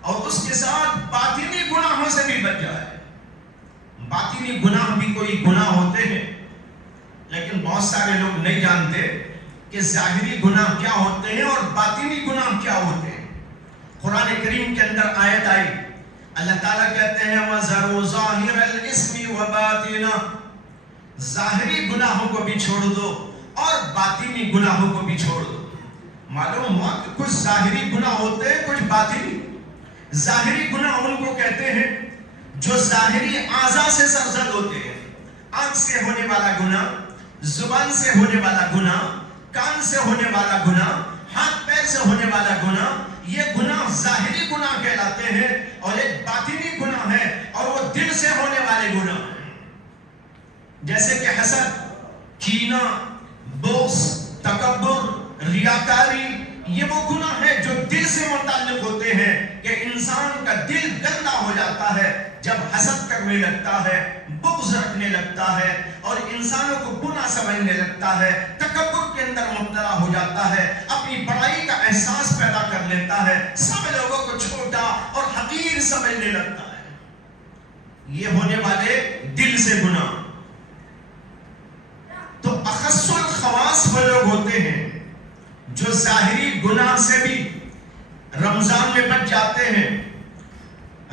اور اس کے ساتھ باطنی گناہوں سے بھی بچ جائے. باطنی گناہ بھی کوئی گناہ ہوتے ہیں، لیکن بہت سارے لوگ نہیں جانتے کہ ظاہری گناہ کیا ہوتے ہیں اور باطنی گناہ کیا ہوتے ہیں۔ قرآن کریم کے اندر آیت آئی، اللہ تعالیٰ کہتے ہیں وَذَرُوا ظَاهِرَ الْإِثْمِ وَبَاطِنَهُ، ظاہری گناہوں کو بھی چھوڑ دو اور باطنی گناہوں کو بھی چھوڑ دو۔ معلوم ہوا کہ کچھ ظاہری گناہ ہوتے ہیں، کچھ باطنی۔ ظاہری گناہ ان کو کہتے ہیں جو ظاہری اعضاء سے سرزد ہوتے ہیں، آنکھ سے ہونے والا گناہ، زبان سے ہونے والا گناہ، کان سے ہونے والا گناہ، ہاتھ پیر سے ہونے والا گناہ، یہ گناہ ظاہری گناہ کہلاتے ہیں۔ اور ایک باطنی گناہ ہے اور وہ دل سے ہونے والے گناہ ہیں، جیسے کہ حسد، کینہ، بغض، تکبر، ریاکاری، یہ وہ گناہ ہے جو دل سے متعلق ہوتے ہیں کہ انسان کا دل گندا ہو جاتا ہے جب حسد کرنے لگتا ہے، بغض رکھنے لگتا ہے اور انسانوں کو گناہ سمجھنے لگتا ہے، تکبر کے اندر مبتلا ہو جاتا ہے، اپنی بڑائی کا احساس پیدا کر لیتا ہے، سب لوگوں کو چھوٹا اور حقیر سمجھنے لگتا ہے۔ یہ ہونے والے دل سے گناہ۔ تو اخص الخواص وہ لوگ ہوتے ہیں جو ظاہری گناہ سے بھی رمضان میں بچ جاتے ہیں،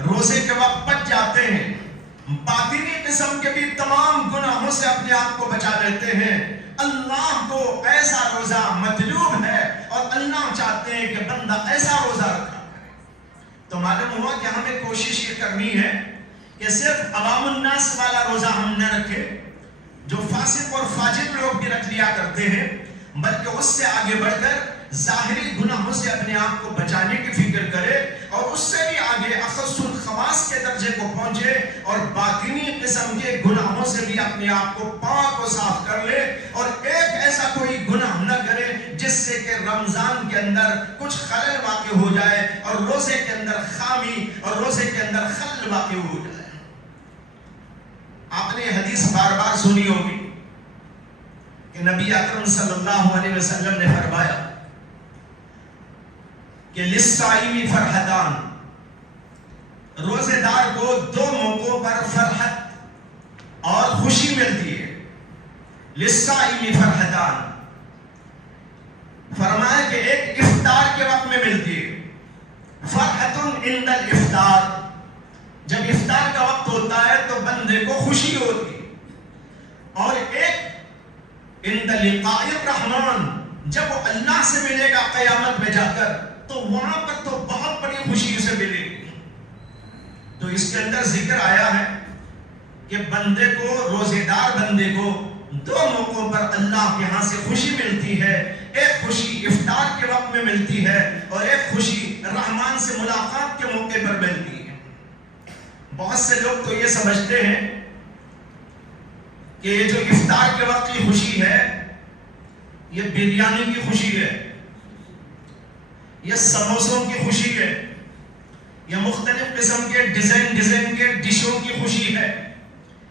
روزے کے وقت بچ جاتے ہیں، باطنی قسم کے بھی تمام گناہوں سے اپنے آپ کو بچا لیتے ہیں۔ اللہ کو ایسا روزہ مطلوب ہے اور اللہ چاہتے ہیں کہ بندہ ایسا روزہ رکھا کرے۔ تو معلوم ہوا کہ ہمیں کوشش یہ کرنی ہے کہ صرف عوام الناس والا روزہ ہم نہ رکھیں جو فاسق اور فاجر لوگ بھی رکھ لیا کرتے ہیں، بلکہ اس سے آگے بڑھ کر ظاہری گناہوں سے اپنے آپ کو بچانے کی فکر کرے اور اس سے بھی آگے اخص الخواص کے درجے کو پہنچے اور باطنی قسم کے گناہوں سے بھی اپنے آپ کو پاک و صاف کر لے اور ایک ایسا کوئی گناہ نہ کرے جس سے کہ رمضان کے اندر کچھ خلل واقع ہو جائے اور روزے کے اندر خامی اور روزے کے اندر خلل واقع ہو جائے۔ آپ نے حدیث بار بار سنی ہوگی کہ نبی اکرم صلی اللہ علیہ وسلم نے فرمایا کہ للصائم فرحتان، روزے دار کو دو موقعوں پر فرحت اور خوشی ملتی ہے۔ للصائم فرحتان، فرمایا کہ ایک افطار کے وقت میں ملتی ہے، فرحت عند الافطار، جب افطار کا وقت ہوتا ہے تو بندے کو خوشی ہوتی ہے، اور ایک عند لقاء الرحمن، جب وہ اللہ سے ملے گا قیامت میں جا کر تو وہاں پر تو بہت بڑی خوشی اسے ملے گی۔ تو اس کے اندر ذکر آیا ہے کہ بندے کو، روزے دار بندے کو دو موقعوں پر اللہ کے ہاں سے خوشی ملتی ہے، ایک خوشی افطار کے وقت میں ملتی ہے اور ایک خوشی رحمان سے ملاقات کے موقع پر ملتی ہے۔ بہت سے لوگ تو یہ سمجھتے ہیں کہ یہ جو افطار کے وقت کی خوشی ہے یہ بریانی کی خوشی ہے، یہ سموسوں کی خوشی ہے، یہ مختلف قسم کے ڈیزائن کے ڈشوں کی خوشی ہے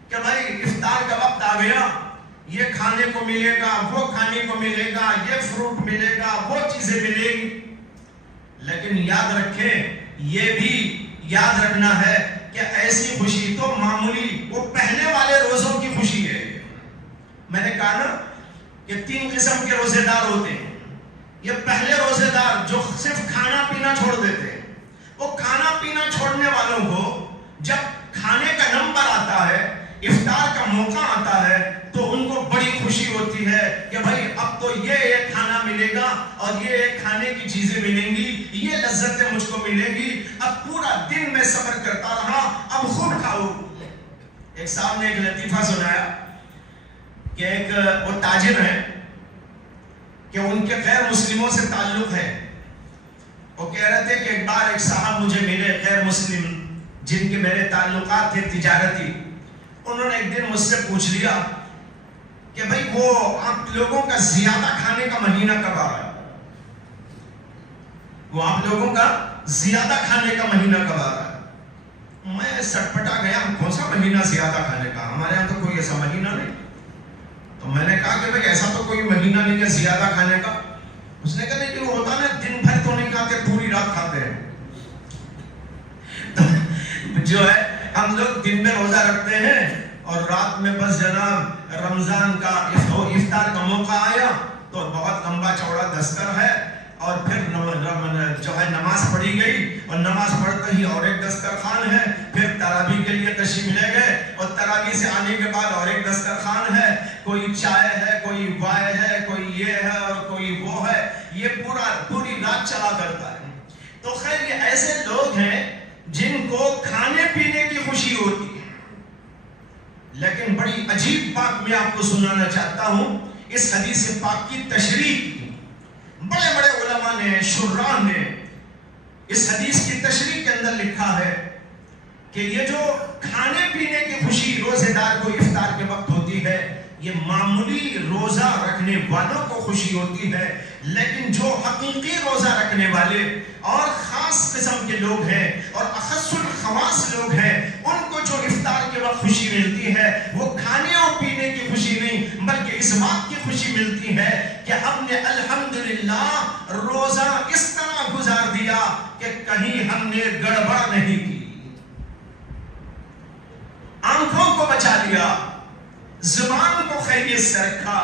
کہ بھائی افطار کا وقت آ گیا، یہ کھانے کو ملے گا، وہ کھانے کو ملے گا، یہ فروٹ ملے گا، وہ چیزیں ملے گی۔ لیکن یاد رکھیں، یہ بھی یاد رکھنا ہے کہ ایسی خوشی تو معمولی وہ پہلے والے روزوں کی خوشی ہے۔ میں نے کہا نا کہ تین قسم کے روزے دار ہوتے ہیں۔ یہ پہلے روزے دار جو صرف کھانا پینا چھوڑ دیتے ہیں، وہ کھانا پینا چھوڑنے والوں کو جب کھانے کا نمبر آتا ہے، افطار کا موقع آتا ہے تو ان کو بڑی خوشی ہوتی ہے کہ بھائی اب تو یہ کھانا ملے گا اور یہ کھانے کی چیزیں ملیں گی، یہ لذتیں مجھ کو ملے گی، اب پورا دن میں صبر کرتا رہا، اب خوب کھاؤ۔ ایک صاحب نے ایک لطیفہ سنایا کہ ایک وہ تاجر ہیں کہ ان کے غیر مسلموں سے تعلق ہے۔ وہ کہہ رہے تھے کہ ایک بار ایک صاحب مجھے ملے غیر مسلم جن کے میرے تعلقات تھے تجارتی، انہوں نے ایک دن مجھ سے پوچھ لیا کہ بھئی وہ آپ لوگوں کا زیادہ کھانے کا مہینہ کب آ رہا ہے؟ وہ آپ لوگوں کا زیادہ کھانے کا مہینہ کب آ رہا ہے؟ میں سٹپٹا گیا، کون سا مہینہ زیادہ کھانے کا؟ ہمارے یہاں تو کوئی ایسا مہینہ نہیں۔ تو میں نے کہا کہ بھئی ایسا تو کوئی مہینہ نہیں ہے زیادہ کھانے کا۔ اس نے کہا نہیں کہ وہ ہوتا نا دن بھر تو نہیں کھاتے، پوری رات کھاتے ہیں۔ تو جو ہے ہم لوگ دن میں روزہ رکھتے ہیں اور رات میں بس جناب رمضان کا افطار کا موقع آیا تو بہت لمبا چوڑا دستر ہے اور پھر جو ہے نماز پڑھی گئی اور نماز پڑھتے ہی اور ایک دسترخوان ہے، پھر تراویح کے لیے تشریف لے گئے اور تراویح سے آنے کے بعد اور ایک دسترخوان ہے، کوئی چائے ہے، کوئی وائے ہے، کوئی یہ ہے اور کوئی وہ ہے، یہ پوری رات چلا کرتا ہے۔ تو خیر یہ ایسے لوگ ہیں جن کو کھانے پینے کی خوشی ہوتی ہے، لیکن بڑی عجیب بات میں آپ کو سنانا چاہتا ہوں، اس حدیث پاک کی تشریح بڑے بڑے علماء نے، شراح نے اس حدیث کی تشریح کے اندر لکھا ہے کہ یہ جو کھانے پینے کی خوشی روزے دار کو افطار کے وقت ہوتی ہے، یہ معمولی روزہ رکھنے والوں کو خوشی ہوتی ہے، لیکن جو حقیقی روزہ رکھنے والے اور خاص قسم کے لوگ ہیں اور اخص الخواص لوگ ہیں، ان کو جو افطار کے وقت خوشی ملتی ہے وہ کھانے اور پینے کی خوشی نہیں بلکہ اس بات کی خوشی ملتی ہے کہ ہم نے الحمدللہ روزہ اس طرح گزار دیا کہ کہیں ہم نے گڑبڑ نہیں کی، آنکھوں کو بچا لیا، زبان کو خیریت سے رکھا،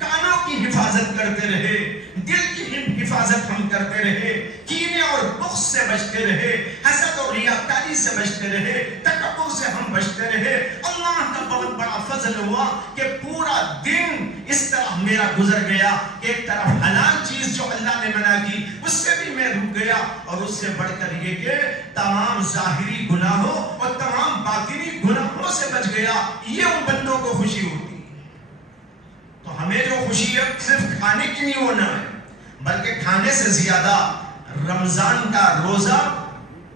کانوں کی حفاظت کرتے رہے، دل کی حفاظت ہم کرتے رہے، کینے اور بغض سے بچتے رہے، حسد اور ریاکاری سے بچتے رہے، تکبر سے ہم بچتے رہے۔ اللہ کا بہت بڑا فضل ہوا کہ پورا دن اس طرح میرا گزر گیا، ایک طرف حلال چیز جو اللہ نے منع کی اس سے بھی میں رک گیا، اور اس سے بڑھ کر یہ کہ تمام ظاہری گناہوں اور تمام باطنی گناہوں سے بچ گیا۔ یہ ان بندوں کو خوشی ہوتی۔ تو ہمیں جو خوشی ہے صرف کھانے کی نہیں ہونا ہے بلکہ کھانے سے زیادہ رمضان کا روزہ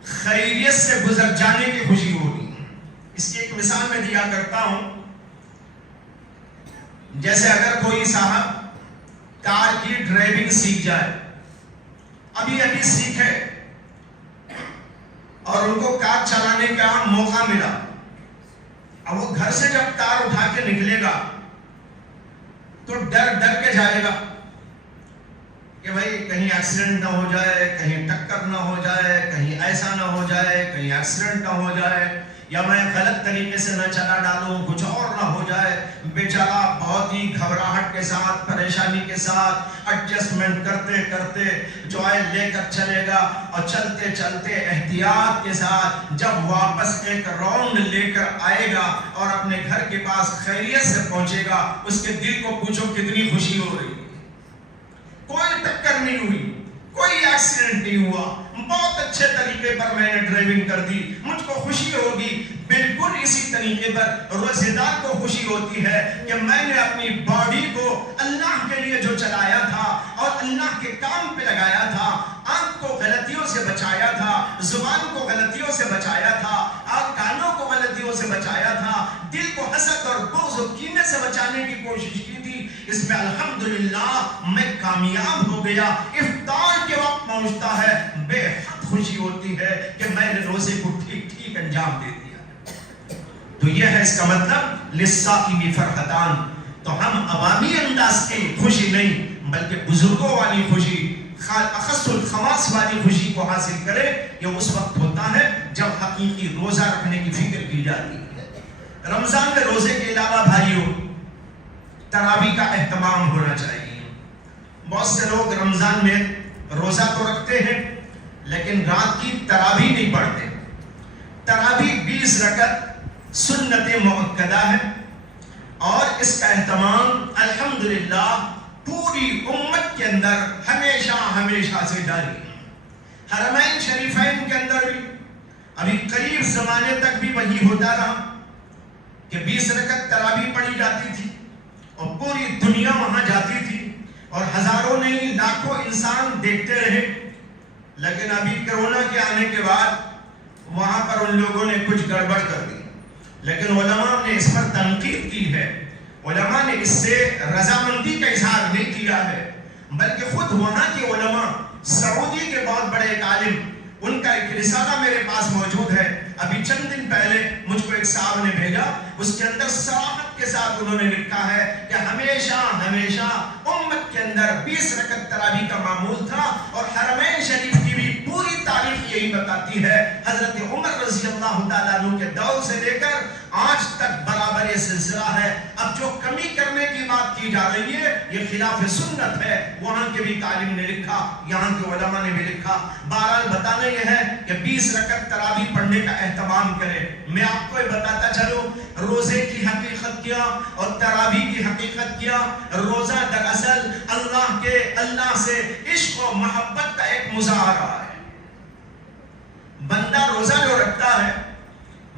خیریت سے گزر جانے کی خوشی ہوگی۔ اس کی ایک مثال میں دیا کرتا ہوں، جیسے اگر کوئی صاحب کار کی ڈرائیونگ سیکھ جائے، ابھی سیکھے اور ان کو کار چلانے کا موقع ملا، اب وہ گھر سے جب کار اٹھا کے نکلے گا تو ڈر کے جائے گا کہ بھائی کہیں ایکسیڈنٹ نہ ہو جائے، کہیں ٹکر نہ ہو جائے، کہیں ایسا نہ ہو جائے، کہیں ایکسیڈنٹ نہ ہو جائے، یا میں غلط طریقے سے نہ چلا ڈالوں، کچھ اور نہ ہو جائے۔ بیچارہ بہت ہی گھبراہٹ کے ساتھ، پریشانی کے ساتھ ایڈجسٹمنٹ کرتے کرتے جو ہے لے کر چلے گا، اور چلتے چلتے احتیاط کے ساتھ جب واپس ایک راؤنڈ لے کر آئے گا اور اپنے گھر کے پاس خیریت سے پہنچے گا، اس کے دل کو پوچھو کتنی خوشی ہو رہی ہے۔ کوئی ٹکر نہیں ہوئی، کوئی ایکسیڈنٹ نہیں ہوا، بہت اچھے طریقے پر میں نے ڈرائیونگ کر دی، مجھ کو خوشی ہوگی۔ بالکل اسی طریقے پر روزے دار کو خوشی ہوتی ہے کہ میں نے اپنی باڈی کو اللہ کے لیے جو چلایا تھا اور اللہ کے کام پہ لگایا تھا، آنکھ کو غلطیوں سے بچایا تھا، زبان کو غلطیوں سے بچایا تھا، کانوں کو غلطیوں سے بچایا تھا، دل کو حسد اور بغض اور کینے سے بچانے کی کوشش کی تھی، اس میں الحمدللہ میں کامیاب ہو گیا۔ افطار کے وقت پہنچتا ہے، بے حد خوشی ہوتی ہے کہ میں نے روزے کو ٹھیک انجام دے دیا۔ تو یہ ہے اس کا مطلب للصائم فرحتان۔ تو ہم عوامی انداز کی خوشی نہیں بلکہ بزرگوں والی خوشی، اخص الخواص والی خوشی کو حاصل کرے۔ یہ اس وقت ہوتا ہے جب حقیقی روزہ رکھنے کی فکر کی جاتی ہے۔ رمضان میں روزے کے علاوہ بھائیوں تراویح کا اہتمام ہونا چاہیے۔ بہت سے لوگ رمضان میں روزہ تو رکھتے ہیں لیکن رات کی تراویح نہیں پڑھتے۔ تراویح 20 رکعت سنت مؤکدہ ہے، اور اس کا اہتمام الحمدللہ پوری امت کے اندر ہمیشہ سے جاری ہے۔ حرمین شریفین کے اندر بھی ابھی قریب زمانے تک بھی وہی ہوتا رہا کہ 20 رکعت تراویح پڑھی جاتی تھی اور پوری دنیا وہاں جاتی تھی اور ہزاروں نہیں لاکھوں انسان دیکھتے رہے۔ لیکن ابھی کرونا کے آنے کے بعد وہاں پر ان لوگوں نے کچھ گڑبڑ کر دی، لیکن علماء نے اس پر تنقید کی ہے۔ علماء نے اس سے رضامندی کا اظہار نہیں کیا ہے، بلکہ خود وہاں کے علماء، سعودی کے بہت بڑے ایک عالم، ان کا ایک رسالہ میرے پاس موجود ہے، ابھی چند دن پہلے مجھ کو ایک صاحب نے بھیجا، اس کے اندر صراحت کے ساتھ انہوں نے لکھا ہے کہ ہمیشہ امت کے اندر 20 رکعت تراویح کا معمول تھا، اور حرمین شریف کی بھی پوری تاریخ یہی بتاتی ہے۔ حضرت عمر رضی اللہ تعالیٰ عنہ کے دور تک برابر یہ سلسلہ ہے. اب جو کمی کرنے کی بات کی جا رہی ہے یہ خلاف سنت ہے. وہاں کے بھی تعلیم نے لکھا, یہاں کے علماء نے بھی لکھا. بہرحال بتانا یہ ہے کہ 20 رکعت تراویح پڑھنے کا اہتمام کریں. میں آپ کو یہ بتاتا چلوں روزے کی حقیقت کیا اور تراویح کی حقیقت کیا. روزہ دراصل اللہ سے عشق و محبت کا ایک مظاہرہ ہے. بندہ روزہ جو رکھتا ہے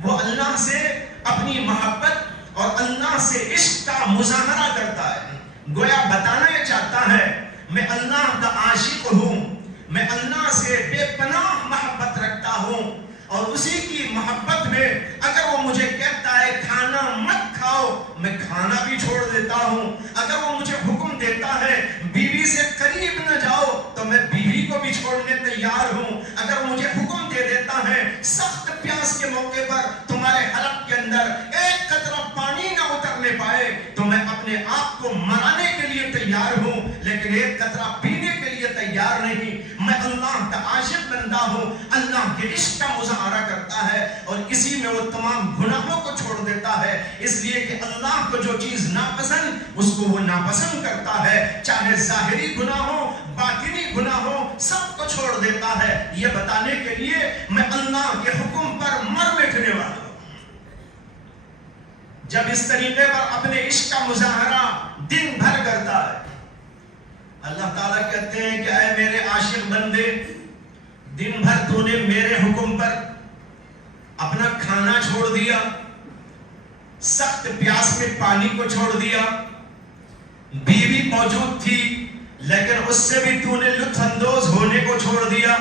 وہ اللہ سے اپنی محبت اور اللہ سے عشق کا مظاہرہ کرتا ہے. گویا بتانا یہ چاہتا ہے میں اللہ کا عاشق ہوں, میں اللہ سے بے پناہ محبت رکھتا ہوں, اور اسی کی محبت میں اگر وہ مجھے کہتا ہے کھانا مت کھاؤ, میں کھانا بھی چھوڑ دیتا ہوں. اگر وہ مجھے حکم دیتا ہے بیوی سے قریب نہ جاؤ تو میں بیوی کو بھی چھوڑنے تیار ہوں. اگر مجھے حکم دے دیتا ہے سخت پیاس کے موقع پر تمہارے حلق کے اندر ایک قطرہ پانی نہ اترنے پائے تو میں اپنے آپ کو مرانے کے لیے تیار ہوں, لیکن ایک قطرہ پینے کے لیے تیار نہیں. میں اللہ کا عاشق بندہ ہوں, اللہ کے عشق کا مظاہرہ کرتا ہے اور اسی میں وہ تمام گناہوں کو چھوڑ دیتا ہے. اس لیے کہ اللہ کو جو چیز ناپسند اس کو وہ ناپسند کرتا ہے, چاہے ظاہری گناہ ہو باطنی گناہ ہو سب کو چھوڑ دیتا ہے. یہ بتانے کے لیے میں اللہ کے حکم پر مر مٹنے والا ہوں. جب اس طریقے پر اپنے عشق کا مظاہرہ دن بھر کرتا ہے, اللہ تعالیٰ کہتے ہیں کہ اے میرے عاشق بندے, دن بھر تو نے میرے حکم پر اپنا کھانا چھوڑ دیا, سخت پیاس میں پانی کو چھوڑ دیا, بیوی موجود تھی لیکن اس سے بھی تو نے لطف اندوز ہونے کو چھوڑ دیا,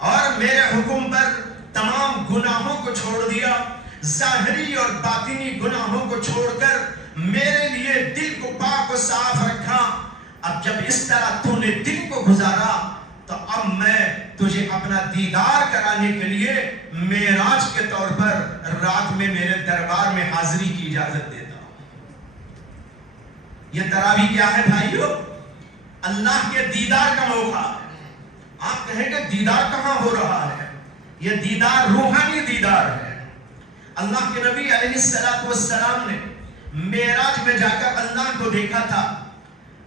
اور میرے حکم پر تمام گناہوں کو چھوڑ دیا, ظاہری اور باطنی گناہوں کو چھوڑ کر میرے لیے دل کو پاک و صاف رکھا. اب جب اس طرح تو نے دن کو گزارا تو اب میں تجھے اپنا دیدار کرانے کے لیے معراج کے طور پر رات میں میرے دربار میں حاضری کی اجازت دیتا ہوں. یہ تراویح کیا ہے بھائیو؟ اللہ کے دیدار کا موقع. آپ کہیں کہ دیدار کہاں ہو رہا ہے؟ یہ دیدار روحانی دیدار ہے. اللہ کے نبی علیہ السلام نے معراج میں جا کر اللہ کو دیکھا تھا,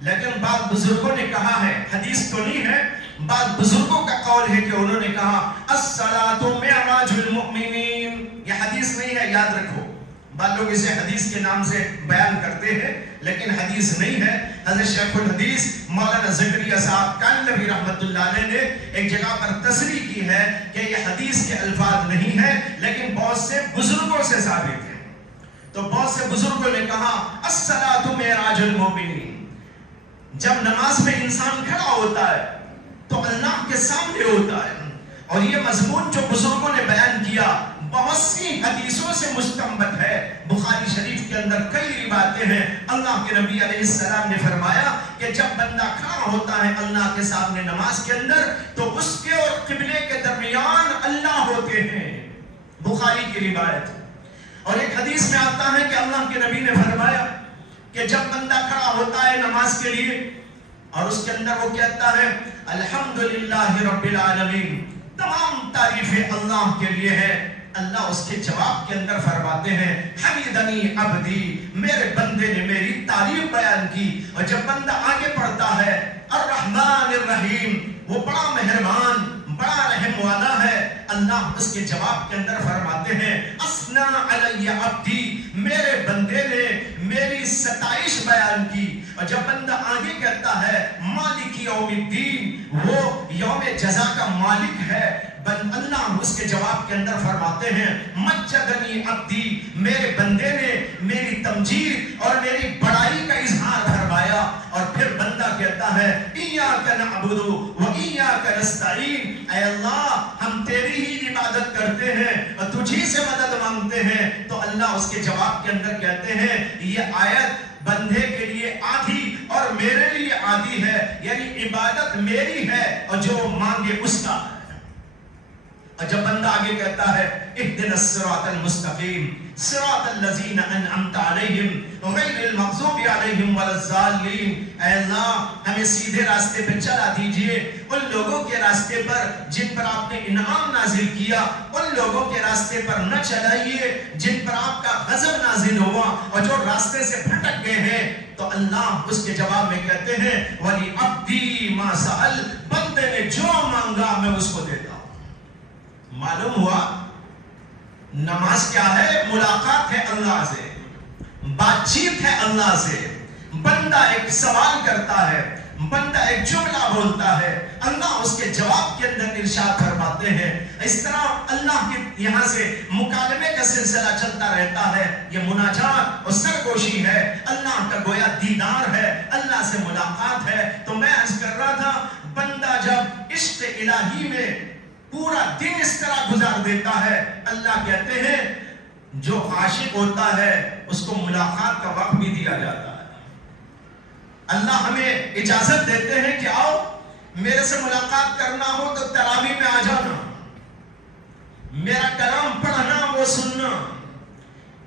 لیکن بعض بزرگوں نے کہا ہے, حدیث تو نہیں ہے, بعض بزرگوں کا قول ہے کہ انہوں نے کہا الصلاۃ معراج المؤمنین. یہ حدیث نہیں ہے, یاد رکھو. بعض لوگ اسے حدیث کے نام سے بیان کرتے ہیں لیکن حدیث نہیں ہے. حضرت شیخ الحدیث مولانا زکریا صاحب کانلوی رحمۃ اللہ علیہ نے ایک جگہ پر تصریح کی ہے کہ یہ حدیث کے الفاظ نہیں ہے لیکن بہت سے بزرگوں سے ثابت ہے. تو بہت سے بزرگوں نے کہا الصلاۃ معراج المؤمنین. جب نماز میں انسان کھڑا ہوتا ہے تو اللہ کے سامنے ہوتا ہے, اور یہ مضمون جو بزرگوں نے بیان کیا بہت سی حدیثوں سے مستنبط ہے. بخاری شریف کے اندر کئی روایتیں ہیں. اللہ کے نبی علیہ السلام نے فرمایا کہ جب بندہ کھڑا ہوتا ہے اللہ کے سامنے نماز کے اندر تو اس کے اور قبلے کے درمیان اللہ ہوتے ہیں. بخاری کی روایت. اور ایک حدیث میں آتا ہے کہ اللہ کے نبی نے فرمایا کہ جب بندہ کھڑا ہوتا ہے نماز کے لیے اور اس کے اندر وہ کہتا ہے الحمدللہ رب العالمین, تمام تعریفیں اللہ کے لیے ہے, اللہ اس کے جواب کے اندر فرماتے ہیں حمیدنی عبدی, میرے بندے نے میری تعریف بیان کی. اور جب بندہ آگے پڑھتا ہے الرحمن الرحیم, وہ بڑا مہربان بڑا رحم والا ہے, اللہ اس کے جواب کے اندر فرماتے ہیں اثنا علی عبدی, میرے بندے نے میری ستائش بیان کی. اور جب بندہ آگے کہتا ہے مالک یوم الدین, وہ یوم جزا کا مالک ہے, اللہ اس کے جواب کے اندر فرماتے ہیں مجدنی عبدی, میرے بندے نے میری تمجید اور میری بڑائی کا اظہار فرمایا. اور پھر بندہ کہتا ہے ایاک نعبد و ایاک نستعین, اے اللہ ہم تیری ہی عبادت کرتے ہیں اور تجھی سے مدد مانگتے ہیں. تو اللہ اس کے جواب کے اندر کہتے ہیں یہ آیت بندے کے لیے آدھی اور میرے لیے آدھی ہے, یعنی عبادت میری ہے اور جو مانگے اس کا. اور جب بندہ آگے کہتا ہے اهدنا الصراط المستقیم صراط الذین انعمت علیہم غیر المغضوب علیہم ولا الضالین، اے اللہ ہمیں سیدھے راستے پہ چلا دیجئے، ان لوگوں کے راستے پر جن پر آپ نے انعام نازل کیا، ان لوگوں کے راستے پر نہ چلائیے جن پر آپ کا غضب نازل ہوا اور جو راستے سے بھٹک گئے ہیں۔ تو اللہ اس کے جواب میں کہتے ہیں وَلِعَبْدِي مَا سَأَلَ، بندے نے جو مانگا میں اس کو دیتا ہوں۔ معلوم ہوا نماز کیا ہے؟ ملاقات ہے اللہ سے، بات چیت ہے اللہ سے۔ بندہ ایک سوال کرتا ہے، بندہ ایک جملہ بولتا ہے، اللہ اس کے جواب کے اندر ارشاد فرماتے ہیں۔ اس طرح اللہ کے یہاں سے مکالمے کا سلسلہ چلتا رہتا ہے۔ یہ مناجات اور سرگوشی ہے، اللہ کا گویا دیدار ہے، اللہ سے ملاقات ہے۔ تو میں عرض کر رہا تھا بندہ جب عشق الہی میں پورا دن اس طرح گزار دیتا ہے، اللہ کہتے ہیں جو عاشق ہوتا ہے اس کو ملاقات کا وقت بھی دیا جاتا ہے۔ اللہ ہمیں اجازت دیتے ہیں کہ آؤ میرے سے ملاقات کرنا ہو تو تراویح میں آ جانا، میرا کلام پڑھنا وہ سننا۔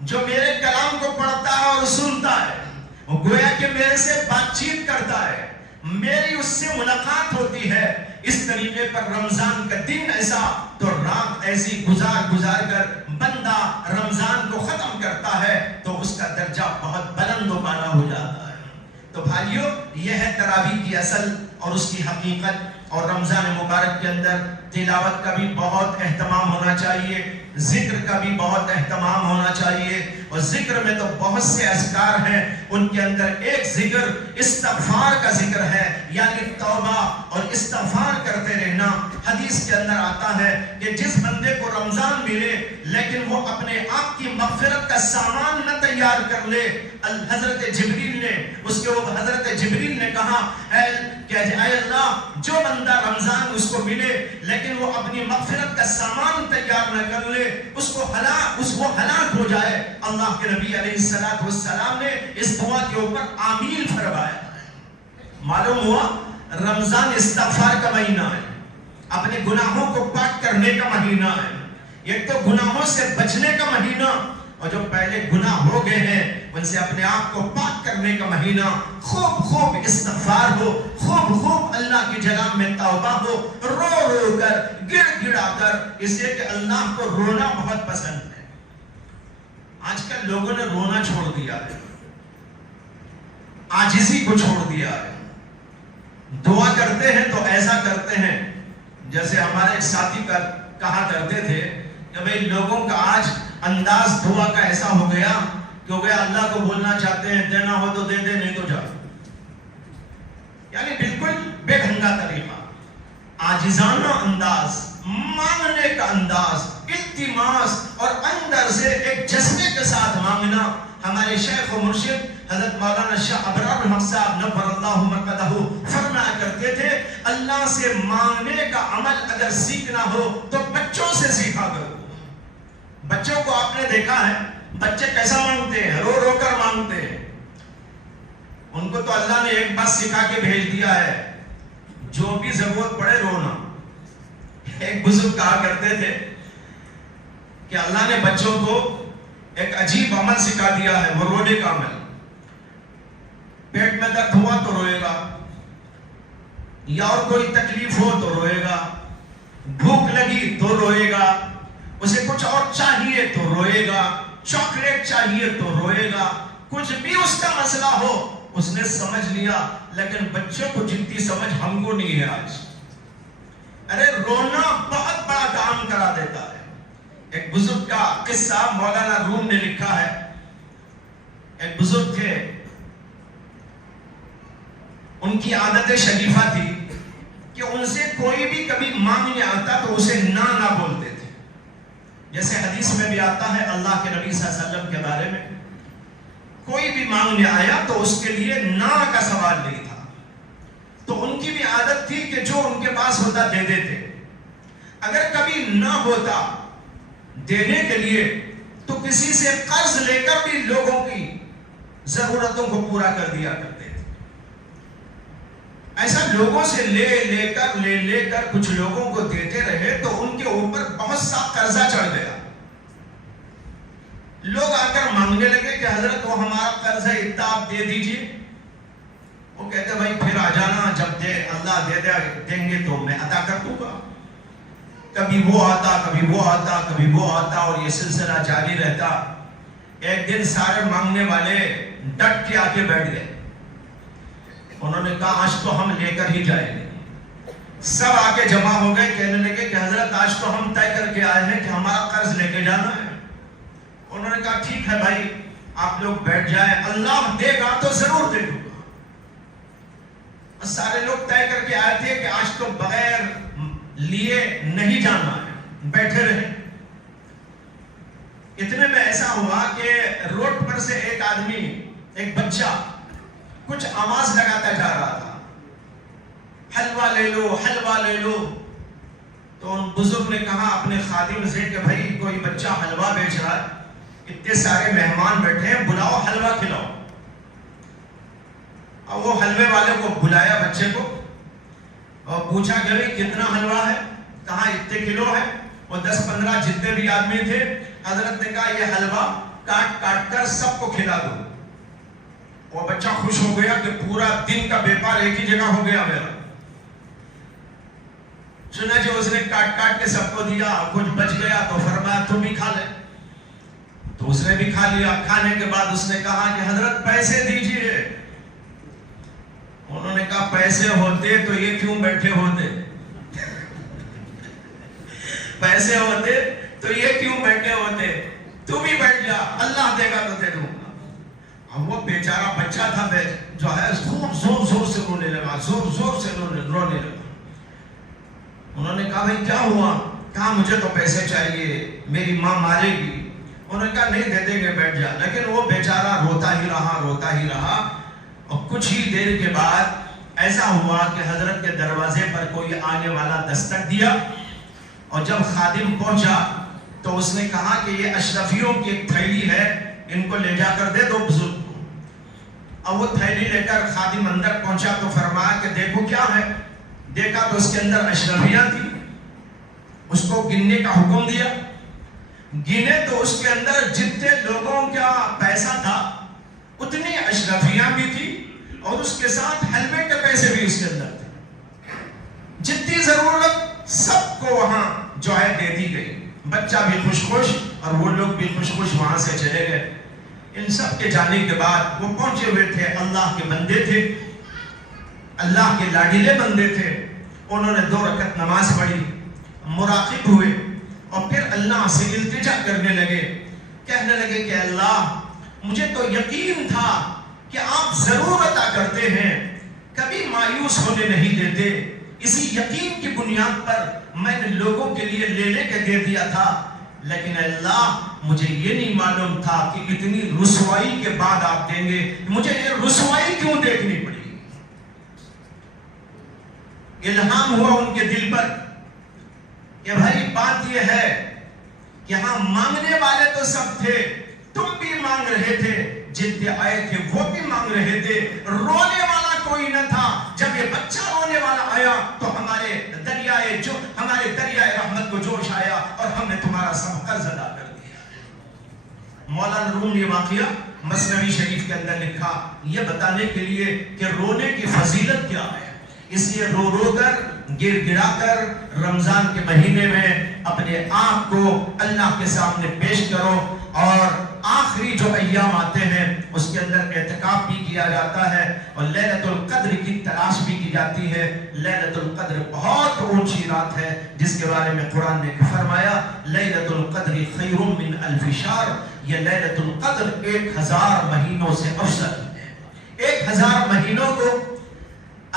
جو میرے کلام کو پڑھتا ہے اور سنتا ہے وہ گویا کہ میرے سے بات چیت کرتا ہے، میری اس سے ملاقات ہوتی ہے۔ اس طریقے پر رمضان کا دن ایسا تو رات ایسی گزار کر بندہ رمضان کو ختم کرتا ہے تو اس کا درجہ بہت بلند و بالا ہو جاتا ہے۔ تو بھائیو یہ ہے تراویح کی اصل اور اس کی حقیقت۔ اور رمضان مبارک کے اندر تلاوت کا بھی بہت اہتمام ہونا چاہیے، ذکر کا بھی بہت اہتمام ہونا چاہیے۔ اور ذکر میں تو بہت سے اذکار ہیں، ان کے اندر ایک ذکر استغفار کا ذکر ہے، یعنی توبہ اور استغفار کرتے رہنا۔ حدیث کے اندر آتا ہے کہ جس بندے کو رمضان ملے لیکن وہ اپنے آپ کی مغفرت کا سامان نہ تیار کر لے، حضرت جبریل نے کہا اے اللہ جو بندہ رمضان اس کو ملے لیکن وہ اپنی مغفرت کا سامان تیار نہ کر لے اس کو ہلاک ہو جائے۔ اللہ کے نبی علیہ السلام نے اس دعا کے اوپر آمین فرمایا۔ معلوم ہوا رمضان استغفار کا مہینہ ہے، اپنے گناہوں کو پاک کرنے کا مہینہ ہے، ایک تو گناہوں سے بچنے کا مہینہ اور جو پہلے گناہ ہو گئے ہیں ان سے اپنے آپ کو پاک کرنے کا مہینہ۔ خوب استغفار ہو، خوب اللہ کی جناب میں توبہ ہو، رو کر گڑ گڑا کر، اس لیے کہ اللہ کو رونا بہت پسند ہے۔ آج کل لوگوں نے رونا چھوڑ دیا ہے، عاجزی کو چھوڑ دیا ہے۔ دعا کرتے ہیں تو ایسا کرتے ہیں جیسے ہمارے ایک ساتھی کہا کرتے تھے کہ بھئی لوگوں کا آج انداز دعا کا ایسا ہو گیا کہ ہو گیا اللہ کو بولنا چاہتے ہیں دینا ہو تو دے دے نہیں تو جا، یعنی بالکل بے ڈھنگا طریقہ، عاجزانہ انداز، مانگنے کا انداز، التماس اور اندر سے ایک جذبے کے ساتھ مانگنا۔ ہمارے شیخ و مرشد حضرت مولانا شاہ ابرار احمد صاحب نور اللہ مرقدہ فرمایا کرتے تھے اللہ سے مانگنے کا عمل اگر سیکھنا ہو تو بچوں سے سیکھا کرو۔ بچوں کو آپ نے دیکھا ہے بچے کیسا مانگتے ہیں، رو رو کر مانگتے ہیں۔ ان کو تو اللہ نے ایک بات سکھا کے بھیج دیا ہے، جو بھی ضرورت پڑے رونا۔ ایک بزرگ کہا کرتے تھے کہ اللہ نے بچوں کو ایک عجیب عمل سکھا دیا ہے، وہ رونے کا عمل۔ پیٹ میں درد ہوا تو روئے گا، یا اور کوئی تکلیف ہو تو روئے گا، بھوک لگی تو روئے گا، اسے کچھ اور چاہیے تو روئے گا، چاکلیٹ چاہیے تو روئے گا، کچھ بھی اس کا مسئلہ ہو اس نے سمجھ لیا۔ لیکن بچوں کو جتنی سمجھ ہم کو نہیں ہے آج۔ ارے رونا بہت بڑا کام کرا دیتا ہے۔ ایک بزرگ کا قصہ مولانا روم نے لکھا ہے۔ ایک بزرگ تھے، ان کی عادت شریفہ تھی کہ ان سے کوئی بھی کبھی مانگنے آتا تو اسے نہ بولتے تھے۔ جیسے حدیث میں بھی آتا ہے اللہ کے نبی صلی اللہ علیہ وسلم کے بارے میں، کوئی بھی مانگنے آیا تو اس کے لیے نہ کا سوال نہیں تھا۔ تو ان کی بھی عادت تھی کہ جو ان کے پاس ہوتا دے دیتے، اگر کبھی نہ ہوتا دینے کے لیے تو کسی سے قرض لے کر بھی لوگوں کی ضرورتوں کو پورا کر دیا کرتے تھے۔ ایسا لوگوں سے لے کر کچھ لوگوں کو دیتے رہے تو ان کے اوپر بہت سا قرضہ چڑھ گیا. لوگ آ کر مانگنے لگے کہ حضرت وہ ہمارا قرض ہے اتنا آپ دے دیجئے. وہ کہتے بھائی پھر آ جانا, جب اللہ دیں گے تو میں عطا کر دوں گا. کبھی وہ آتا اور یہ سلسلہ جاری رہتا. ایک دن سارے مانگنے والے ڈٹ کے آ کے بیٹھ گئے. انہوں نے کہا آج تو ہم لے کر ہی جائیں گے. سب آ کے جمع ہو گئے, کہنے لگے کہ حضرت آج تو ہم طے کر کے آئے ہیں کہ ہمارا قرض لے کے جانا ہے. انہوں نے کہا ٹھیک ہے بھائی آپ لوگ بیٹھ جائیں, اللہ دے گا تو ضرور دے دوں گا. سارے لوگ طے کر کے آئے تھے کہ آج تو بغیر لیے نہیں جانا ہے, بیٹھے رہے. اتنے میں ایسا ہوا کہ روڈ پر سے ایک آدمی, ایک بچہ کچھ آواز لگاتا جا رہا تھا, حلوہ لے لو حلوہ لے لو. تو ان بزرگ نے کہا اپنے خادم سے کہ بھائی کوئی بچہ حلوہ بیچ رہا ہے, اتنے سارے مہمان بیٹھے ہیں, بلاؤ حلوہ کھلاؤ. اور وہ حلوے والے کو بلایا بچے کو اور پوچھا کہ کتنا حلوہ ہے, کہاں اتنے کلو ہے. وہ 10-15 جتنے بھی آدمی تھے, حضرت نے کہا یہ حلوہ کاٹ کر سب کو کھلا دو. وہ بچہ خوش ہو گیا کہ پورا دن کا بیپار ایک ہی جگہ ہو گیا میرا. چنانچہ اس نے کاٹ کے سب کو دیا, کچھ بچ گیا تو فرمایا تم بھی کھا لے. تو اس نے بھی کھا لیا. کھانے کے بعد اس نے کہا کہ حضرت پیسے دیجئے. انہوں نے کہا پیسے ہوتے تو یہ کیوں بیٹھے ہوتے, پیسے ہوتے تو یہ کیوں بیٹھے ہوتے, تو بھی بیٹھ جا, اللہ دے گا تو دے دوں گا. اب وہ بیچارہ بچہ تھا جو ہے خوب زور سے رونے لگا, زور سے رونے لگا. انہوں نے کہا بھائی کیا ہوا, کہا مجھے تو پیسے چاہیے, میری ماں مارے گی. انہوں نے کہا نہیں دے دیں گے, بیٹھ جا. لیکن وہ بیچارہ روتا ہی رہا. اور کچھ ہی دیر کے بعد ایسا ہوا کہ حضرت کے دروازے پر کوئی آنے والا دستک دیا. اور جب خادم پہنچا تو اس نے کہا کہ یہ اشرفیوں کی ایک تھیلی ہے, ان کو لے جا کر دے دو بزرگ کو. اور وہ تھیلی لے کر خادم اندر پہنچا تو فرمایا کہ دیکھو کیا ہے. دیکھا تو اس کے اندر اشرفیاں تھی. اس کو گننے کا حکم دیا. گنے تو اس کے اندر جتنے لوگوں کا پیسہ تھا اتنی اشرفیاں بھی تھی, اور اس کے ساتھ حلوے کے پیسے بھی اس کے اندر تھے. جتنی ضرورت سب کو وہاں جو ہے دے دی گئی. بچہ بھی خوش اور وہ لوگ بھی خوش وہاں سے چلے گئے. ان سب کے جانے کے بعد وہ پہنچے ہوئے تھے, اللہ کے بندے تھے, اللہ کے لاڈیلے بندے تھے. انہوں نے 2 رکعت نماز پڑھی, مراقب ہوئے, اور پھر اللہ سے التجا کرنے لگے. کہنے لگے کہ اللہ مجھے تو یقین تھا کہ آپ ضرور عطا کرتے ہیں, کبھی مایوس ہونے نہیں دیتے. اسی یقین کی بنیاد پر میں نے لوگوں کے لیے لے کے دے دیا تھا. لیکن اللہ مجھے یہ نہیں معلوم تھا کہ اتنی رسوائی کے بعد آپ دیں گے. مجھے یہ رسوائی کیوں دیکھنی پڑی. الہام ہوا ان کے دل پر کہ بھائی بات یہ ہے کہ ہاں مانگنے والے تو سب تھے, تم بھی مانگ رہے تھے, جتنے آئے تھے وہ بھی مانگ رہے تھے, رونے والا کوئی نہ تھا. جب یہ بچہ رونے والا آیا تو ہمارے دریائے رحمت کو جوش آیا اور ہم نے تمہارا سب قرض ادا کر دیا. مولانا روم یہ واقعہ مثنوی شریف کے اندر لکھا, یہ بتانے کے لیے کہ رونے کی فضیلت کیا ہے. اس لیے رو کر گڑا کر رمضان کے مہینے میں اپنے آپ کو اللہ کے سامنے پیش کرو. اور آخری جو ایام آتے ہیں اس کے اندر اعتکاف بھی کیا جاتا ہے اور لیلۃ القدر کی تلاش بھی کی جاتی ہے. لیلۃ القدر بہت اونچی رات ہے جس کے بارے میں قرآن نے فرمایا لیلۃ القدر خیر من الف شہر. یہ لیلۃ القدر 1000 مہینوں سے افضل ہے. 1000 مہینوں کو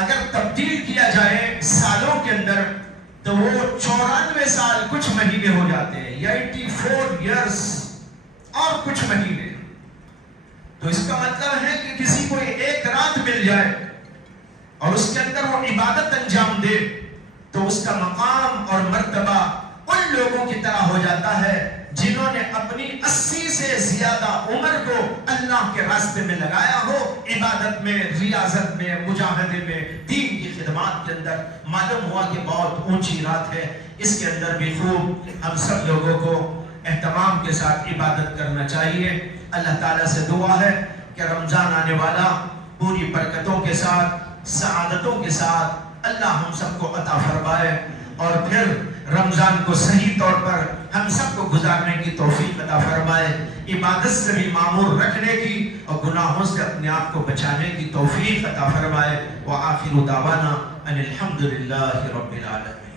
اگر تبدیل کیا جائے سالوں کے اندر تو وہ 94 سال کچھ مہینے ہو جاتے ہیں, 84 ایئرز اور کچھ مہینے. تو اس کا مطلب ہے کہ کسی کو ایک رات مل جائے اور اس کے اندر وہ عبادت انجام دے تو اس کا مقام اور مرتبہ ان لوگوں کی طرح ہو جاتا ہے جنہوں نے اپنی 80 سے زیادہ عمر کو اللہ کے راستے میں لگایا ہو، عبادت میں، ریاضت میں، مجاہدے میں، دین کی خدمات کے اندر، معلوم ہوا کہ بہت اونچی رات ہے، اس کے اندر بھی خوب ہم سب لوگوں کو اہتمام کے ساتھ عبادت کرنا چاہیے۔ اللہ تعالیٰ سے دعا ہے کہ رمضان آنے والا پوری برکتوں کے ساتھ، سعادتوں کے ساتھ اللہ ہم سب کو عطا فرمائے، اور پھر رمضان کو صحیح طور پر ہم سب کو گزارنے کی توفیق عطا فرمائے، عبادت سے بھی معمور رکھنے کی اور گناہوں سے اپنے آپ کو بچانے کی توفیق عطا فرمائے۔ وآخر دعوانا ان الحمدللہ رب العالمین۔